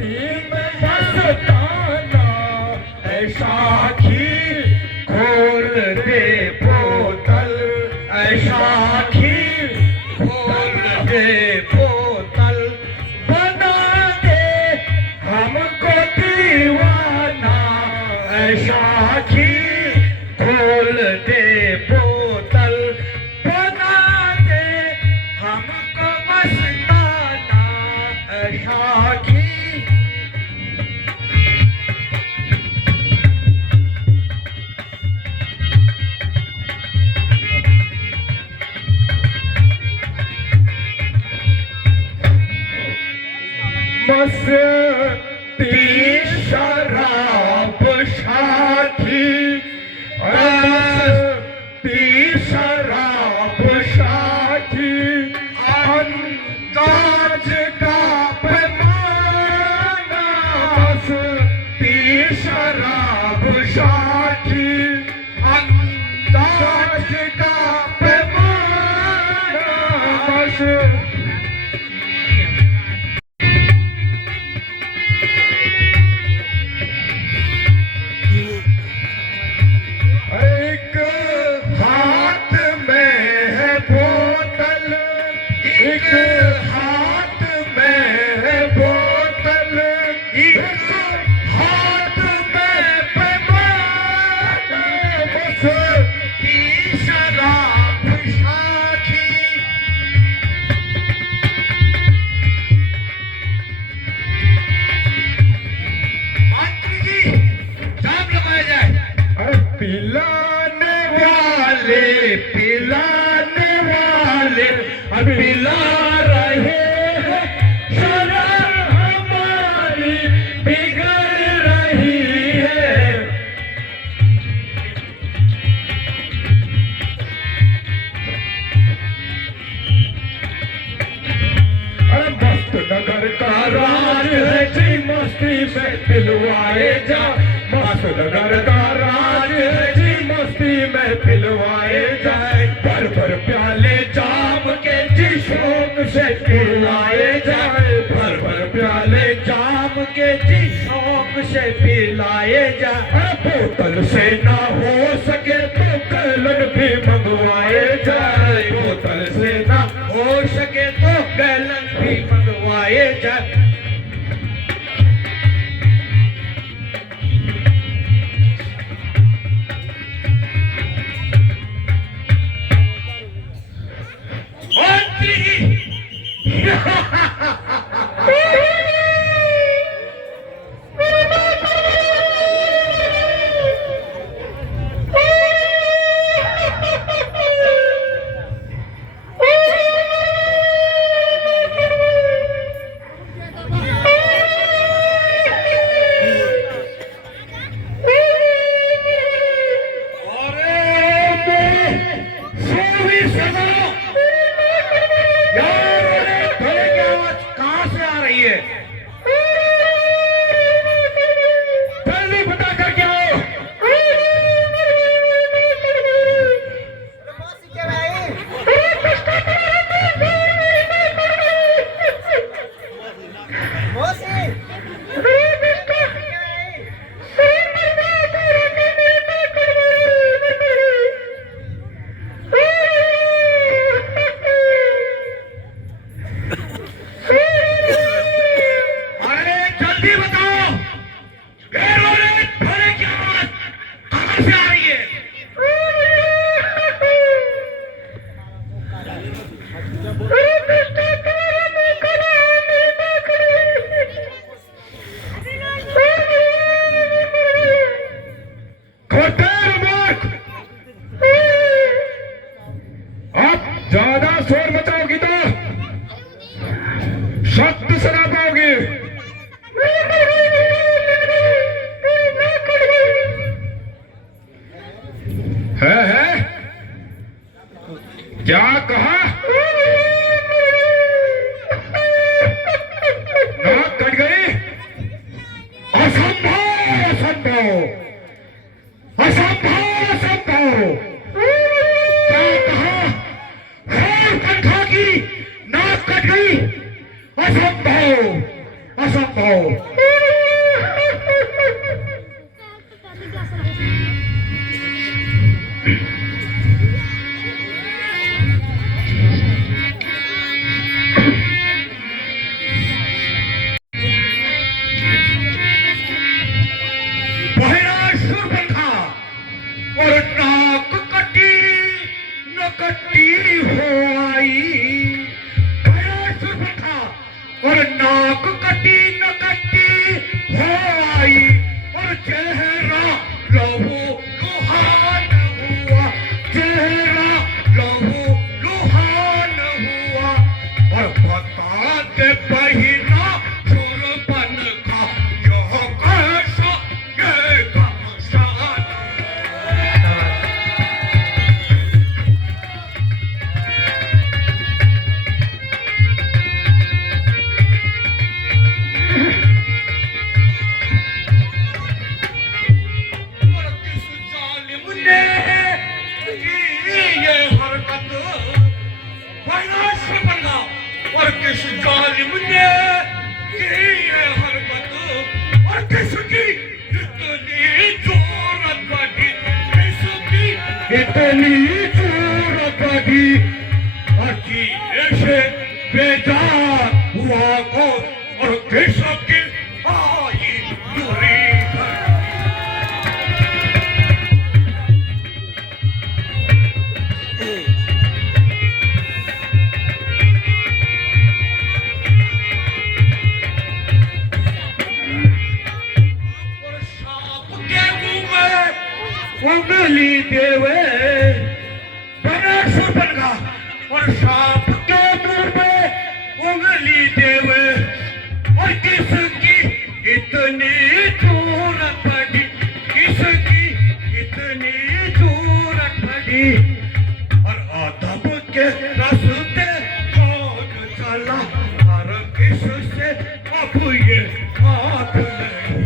तीन मस्ताना साखी खोल दे बोतल साखी खोल दे बोतल बना दे हमको दीवाना साखी खोल दे बोतल बना दे हमको मस्ताना साखी मस्ती शराब साथी मस्ती शराब साथी अंदाज का पैमाना मस्ती शराब साथी अंदाज का पैमाना एक हाथ में है बोतल एक हाथ में है बोतल एक हाथ में पैमाना मस्ती शराब साखी मंत्री जी जाम लगाया जाए पिलाने वाले अब पिला रहे हैं शराब हमारी बिगड़ रही है अरे मस्त नगर का राज है जी मस्ती में पिलवाए जा मस्त नगर का राज है जी मस्ती में पिलवाए जाए भर भर प्याले जाम के जी शौक से पिलाए जाए भर भर प्याले जाम के जी शौक से पिलाए जाए बोतल से ना हो सके तो कलन भी मंगवाए जाए बोतल से ना हो सके तो गैलन भी मंगवाए जाए। ज्यादा शोर मचाओगी तो सख्त सजा पाओगी। है क्या कहा? नाक कट गई? असंभव असंभव असंभव असंभव। क्या कहा? कंठा की नाक कट गई? असंभव असंभव। और नाक कटी न कटी हो आई। और नाक कटी न कटी हो आई। और चेहरा लहू लुहान हुआ। चेहरा लहू लुहान हुआ। और बता दे बहिना सुरपन का यह कैसा ये घमसान। और किस जालिम ने की ये हरकत। और किसकी इतनी जरूरत पड़ी। किसकी इतनी जरूरत पड़ी। अजीब से बेजार हुआ को। और किसकी आई दूरी। उंगली देवे बना सुपन का। और सांप के मुंह में उंगली देवे। और किसकी इतनी जरूरत पड़ी। किसकी इतनी जरूरत पड़ी। और अदब के रास्ते कौन चला। और किससे अब ये बात नहीं।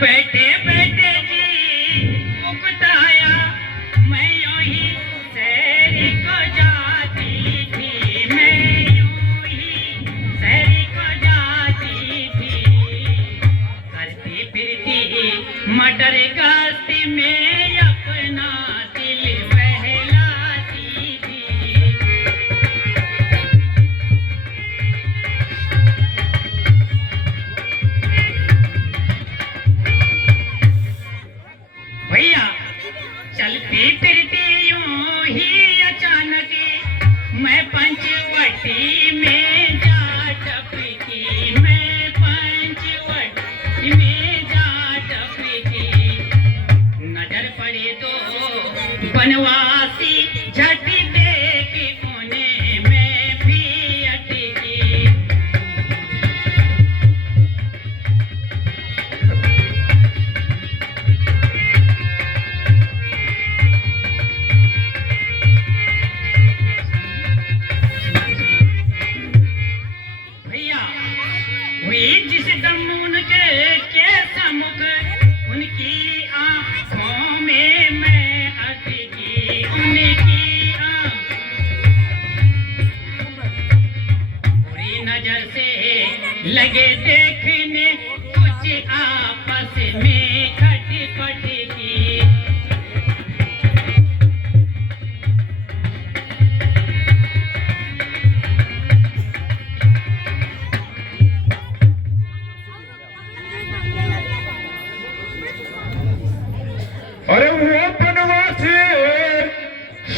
बैठे बैठे जी मुकताया मैं यूं ही शहर को जाता। मैं पंचवटी में जा टपकी, मैं पंचवटी में जा टपकी। नजर पड़े तो बनवासी झट देख कोने में भी अटकी। भैया हुई जिस दम उनके समुख, उनकी आंखों में मैं अटकी, उनकी बुरी नजर से लगे देखने कुछ आपस में खटपट की। अरे वो बनवासी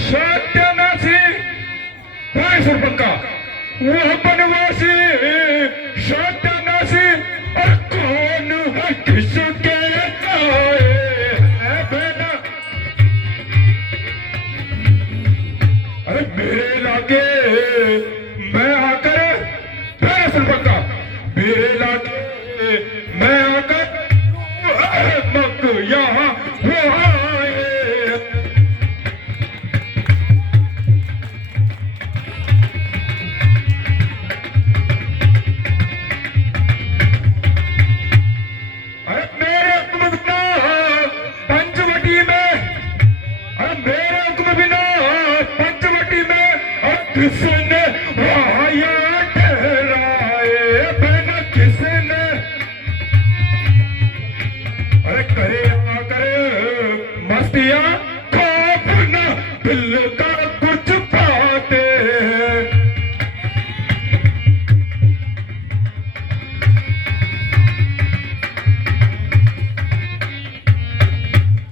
सत्यानाशी भाई सुरपंका, वो बनवासी सत्यानाशी और कौन है किसके जाए है बेटा। अरे मेरे लागे मैं आकर भाई सुरपंका, मेरे लागे मैं आकर मक यहाँ वो आए। अरे मेरे हुक्म बिना पंचवटी में, अरे मेरे हुक्म बिना पंचवटी में और किसने वहाँ ठहराए बिना किसने। अरे करे मस्तियां खौफ न दिल का कुछ पाते।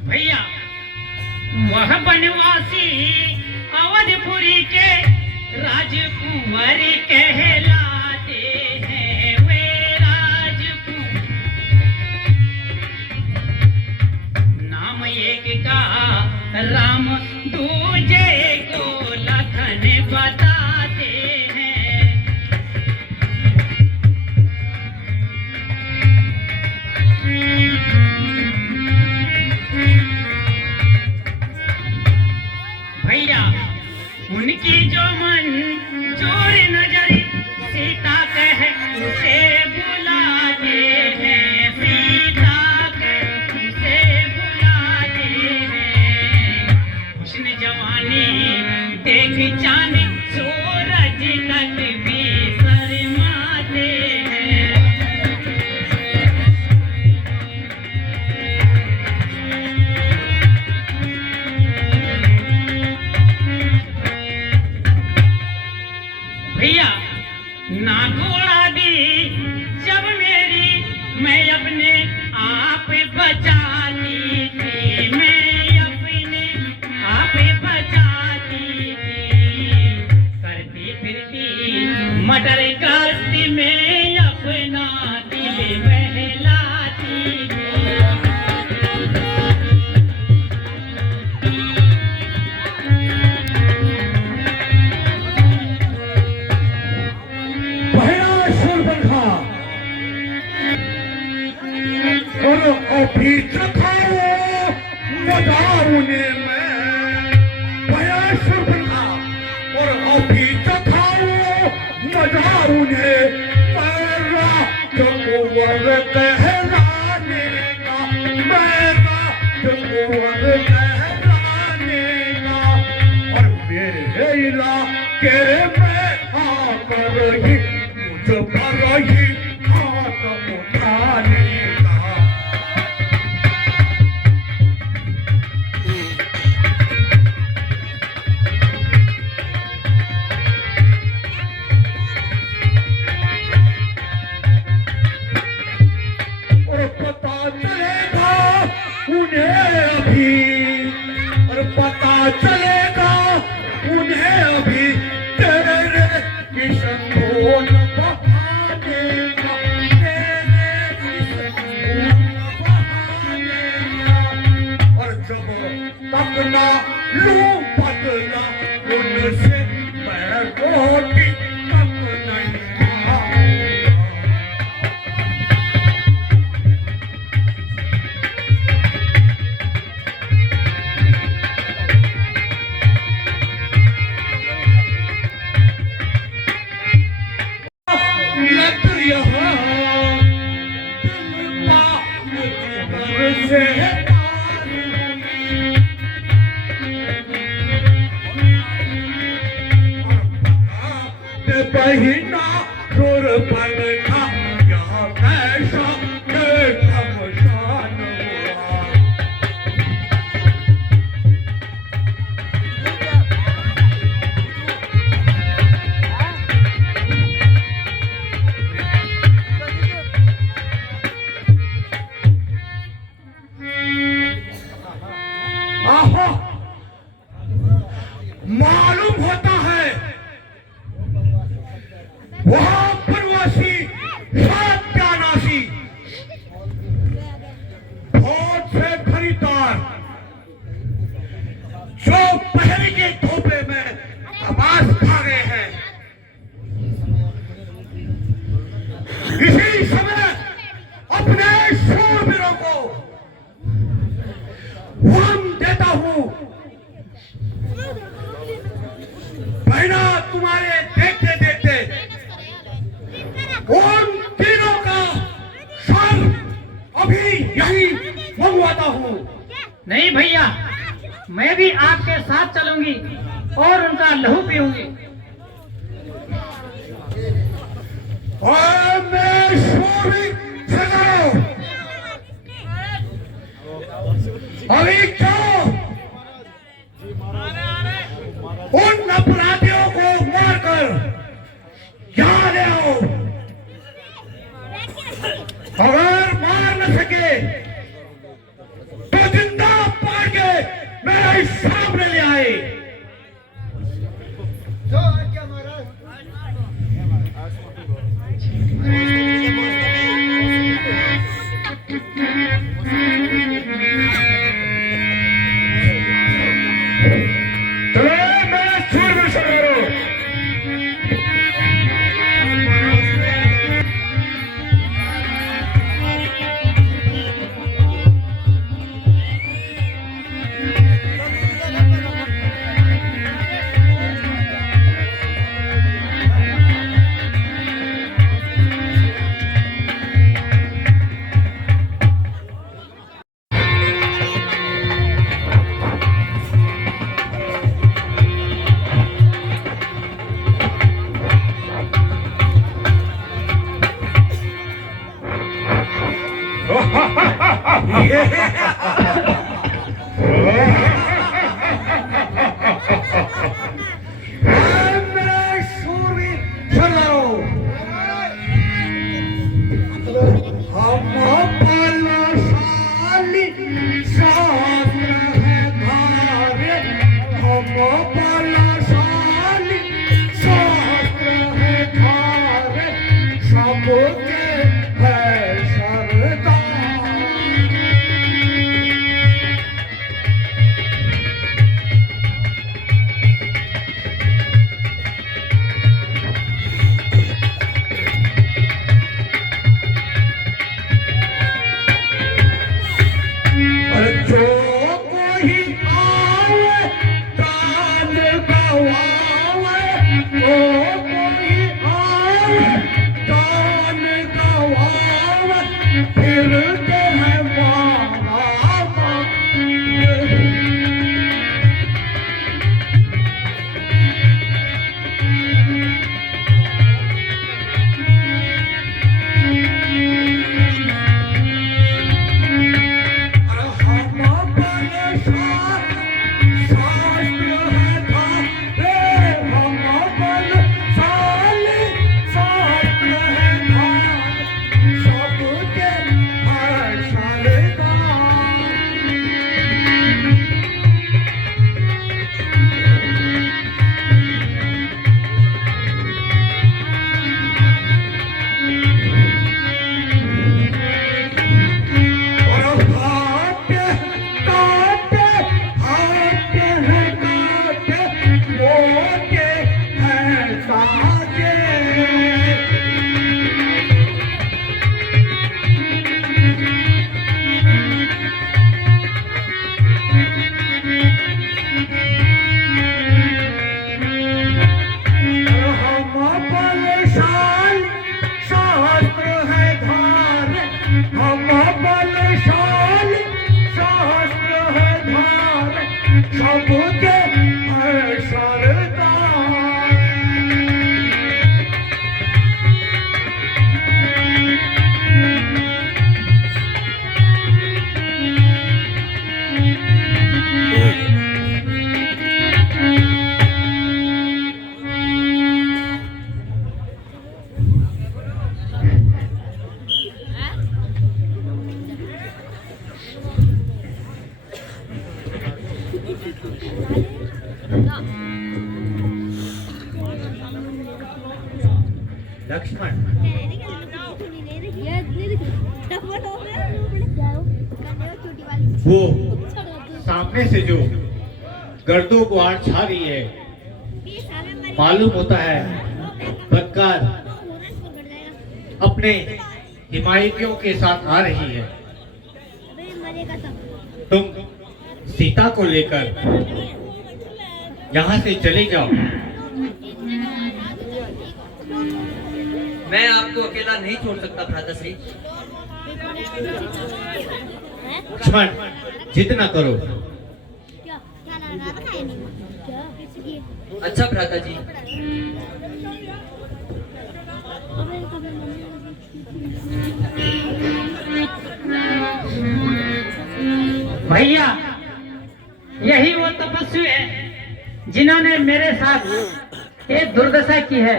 भैया वह बनवासी अवधपुरी के राजकुंवर कहलाते हैं, वे राजकुंवर। नाम एक का राम, दूजे को लखन बताते हैं। भैया उनकी जो मन चोर नजर सीता कह उसे बुलाते हैं, सीता कह उसे बुलाते हैं। हुस्न जवानी देख चांद सूरज तक भी शर्माते हैं। भैया नागोड़ा दी जब मेरी, मैं अपने आप बचाती थी, मैं अपने आप बचाती थी। करती फिरती मटर काश्ती में अपना दिल बहलाती थी। और ऑफिस खाओ मदाउने में भया सुरपंखा, और ऑफिस खाओ मदाउने मेरा कुंवर कहलाने का, मेरा कुंवर कहलाने का। और मेरे इलाके में आकर ही मुझ पर ही हाथ उठाने का। और पता चलेगा उन्हें अभी, और पता चलेगा उन्हें अभी बहिना सुर पंखा यहाँ कैसा के घमसान हुआ। आहा, मालूम होता है वहां प्रवासी सत्यानाशी बहुत से खरीदार जो पहले के धोपे में कपास खा गए हैं, इसी समय अपने शूरवीरों को वम देता हूं। बहना तुम्हारे देखते देखते उन तीनों का सर अभी यही मंगवाता हूं। नहीं भैया, मैं भी आपके साथ चलूंगी और उनका लहू पीऊंगी। और मैं शूरवीर सरदारों, अभी जाओ उन अपराधियों को मारकर यहाँ ले आओ। अगर मार न सके तो जिंदा पाड़ के मेरे सामने ले आए। चलो मेरे शूरवीर सरदारों, मेरे शूरवीर सरदारों, हम बलशाली शास्त्र है धारे, हम बलशाली शास्त्र है धारे, सबके है सरदार। लक्ष्मण, वो सामने से जो गर्दों गुआड़ छा रही है, मालूम होता है बदकार अपने हिमायतियों के साथ आ रही है। तुम सीता को लेकर यहाँ से चले जाओ। मैं आपको अकेला नहीं छोड़ सकता भ्राताश्री। लक्ष्मण, जिद न करो। अच्छा भ्राता जी। भैया, यही वो तपस्वी है जिन्होंने मेरे साथ एक दुर्दशा की है।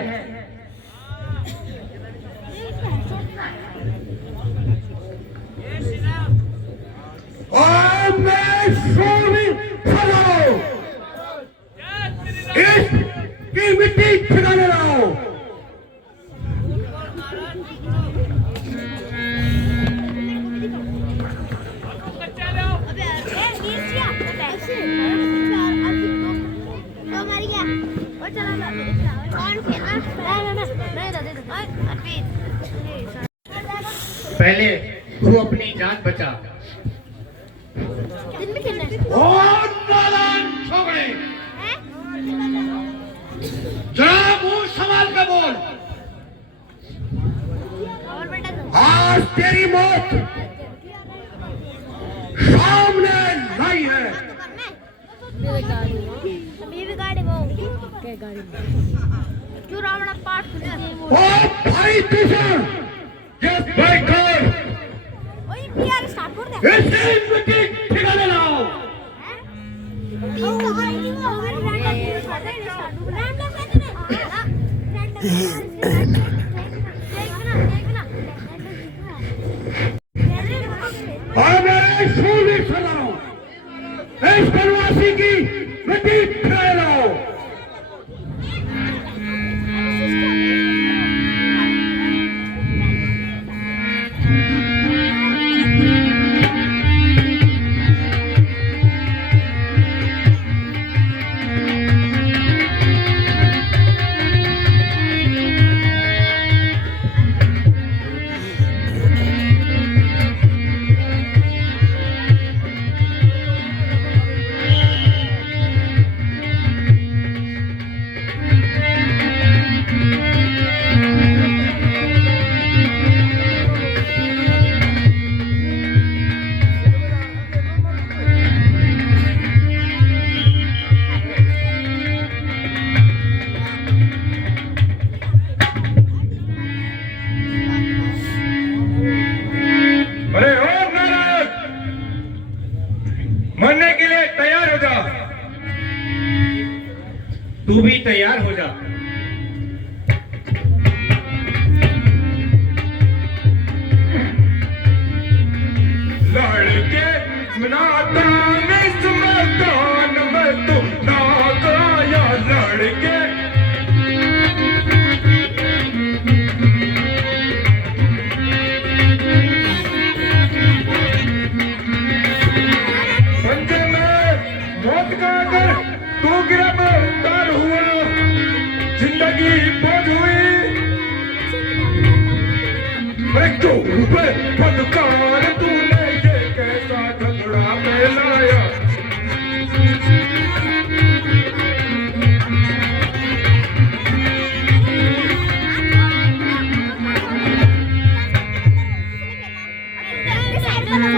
और मैं सोनी फलाओ इसकी मिट्टी ठिकाने लाओ। पहले तू अपनी जान बचा। और नादान छोकरे, जरा मुंह संभाल के बोल। आज तेरी मौत सामने लाई है। ओ भाई दूषण, ये बैठकर इसे मिट्टी ठिकाने लाओ। और मेरे शूरवीर सेनाओं, इस बनवासी की मिट्टी ठिकाने लाओ। अरे ओ नारद, मरने के लिए तैयार हो जा। तू भी तैयार हो जा। लड़के नादान इस मैदान में तू ना गाया। लड़के पंजे में मौत का अगर तू गिरफ्तार हुआ, जिंदगी बोझ हुई। मृत्यु पे फटकार तूने ये कैसा झगड़ा फैलाया।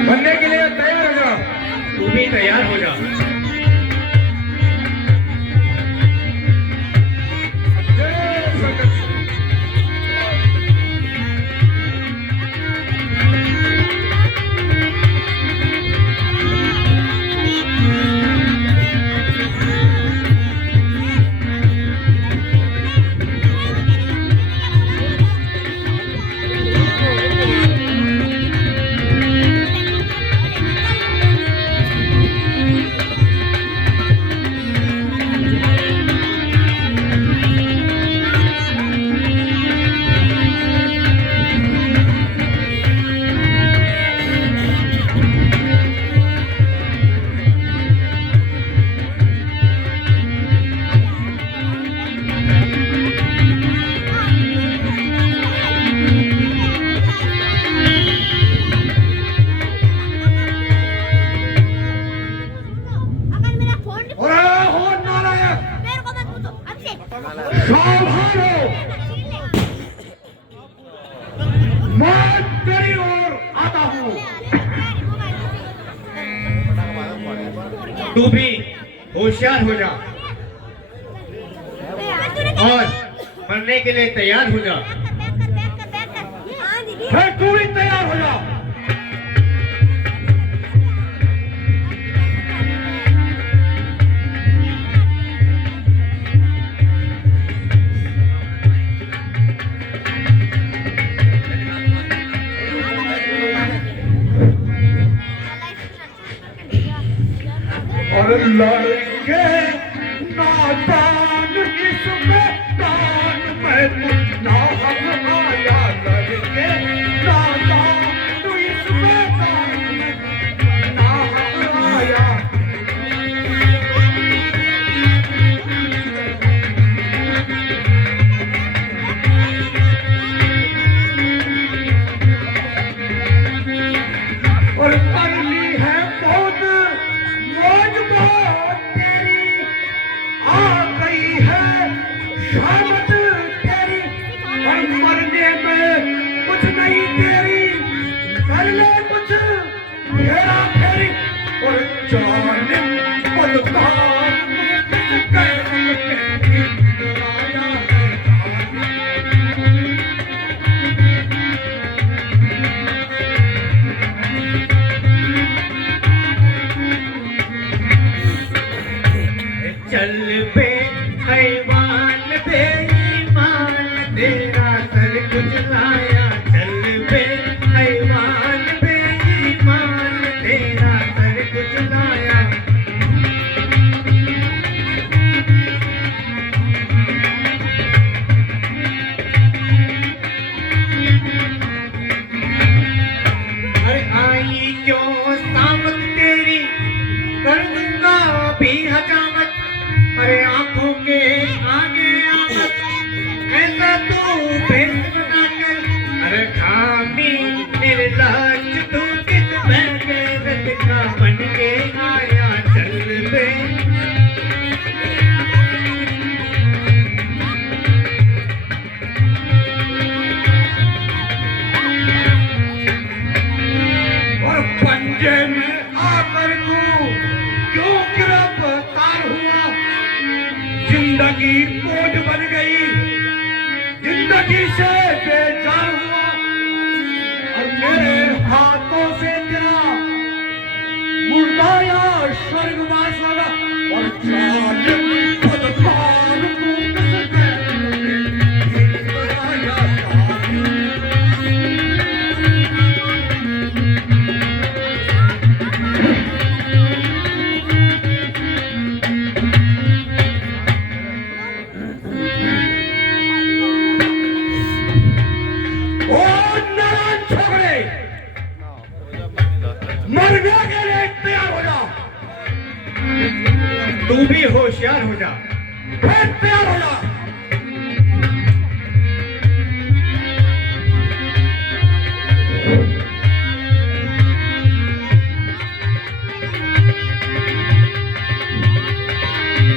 बनने के लिए तैयार हो जा। तू भी तैयार हो जा। जय संकट। सावधान हो, मैं तेरी ओर आता हूँ। तू भी होशियार हो जा और मरने के लिए तैयार हो जा। फिर तू भी तैयार हो जा। और लड़के नादान इसमें दान में तू ना हम आया, लड़के नादान इसमें दान में ना हम आया। और कर ली है बहुत मौज बहुत तेरी, आ गई है शामत तेरी, और मरने में कुछ नहीं तेरी, कर ले कुछ हेरा फेरी। और जाने पलकार तू किस कैद में डराया है चल बे हैवान बेईमान, तेरा सर कुचलाया। चल बे हैवान बेईमान, तेरा सर कुचलाया। अरे आई क्यों सामत तेरी, कर दूंगा भी हजामत। अरे आंखों के आगे आमत, ऐसा तू भेद बना कर। अरे खामी मेरे लाज तू किस गैरत का बन के आया। चल बे और पंजे में आकर तू क्यों गिरफ्तार हुआ। जिंदगी बोझ बन गई, जिंदगी से बेजार हुआ, और मेरे हाथों से तेरा मुर्दाया स्वर्गवास होगा। और जालिम बदकाम तू किस कैद में डराया जालिम। ओ नारायण छोकरे, मरने के लिए तैयार हो जा। तू भी होशियार हो जा। फिर तैयार हो जा।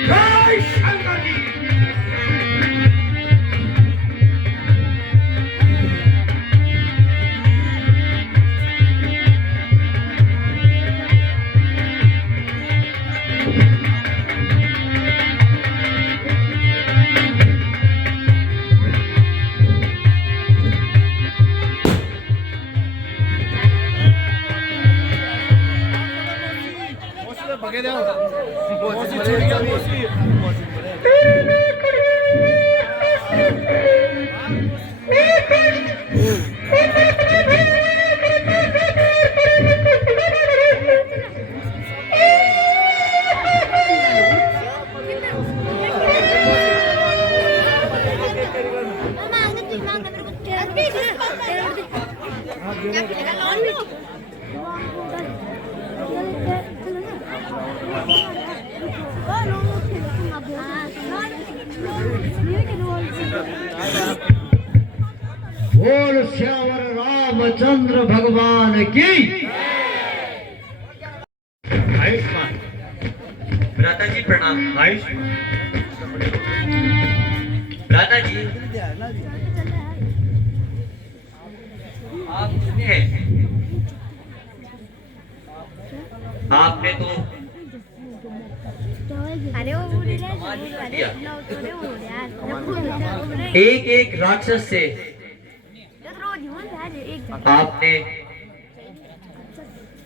जय शंकर जी। बोल श्यावर रामचंद्र भगवान की। आयुष्मान भ्राता जी प्रणाम। आयुष्मान। नाना जी, आप कितने हैं? आपने तो एक एक राक्षस से आपने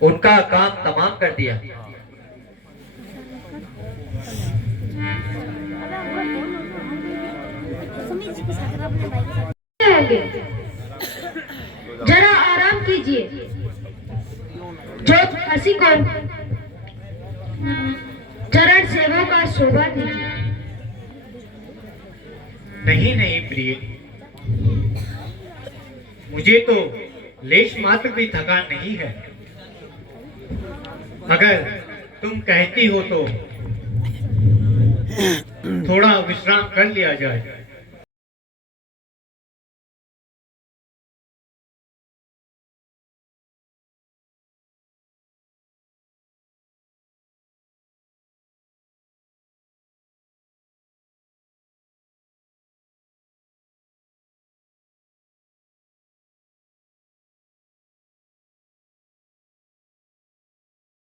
उनका काम तमाम कर दिया। होंगे, जरा आराम कीजिए। जो हंसी को चरण सेवों का शोभा दीजिए। नहीं नहीं प्रिय, मुझे तो लेश मात्र भी थकान नहीं है। अगर तुम कहती हो तो थोड़ा विश्राम कर लिया जाए।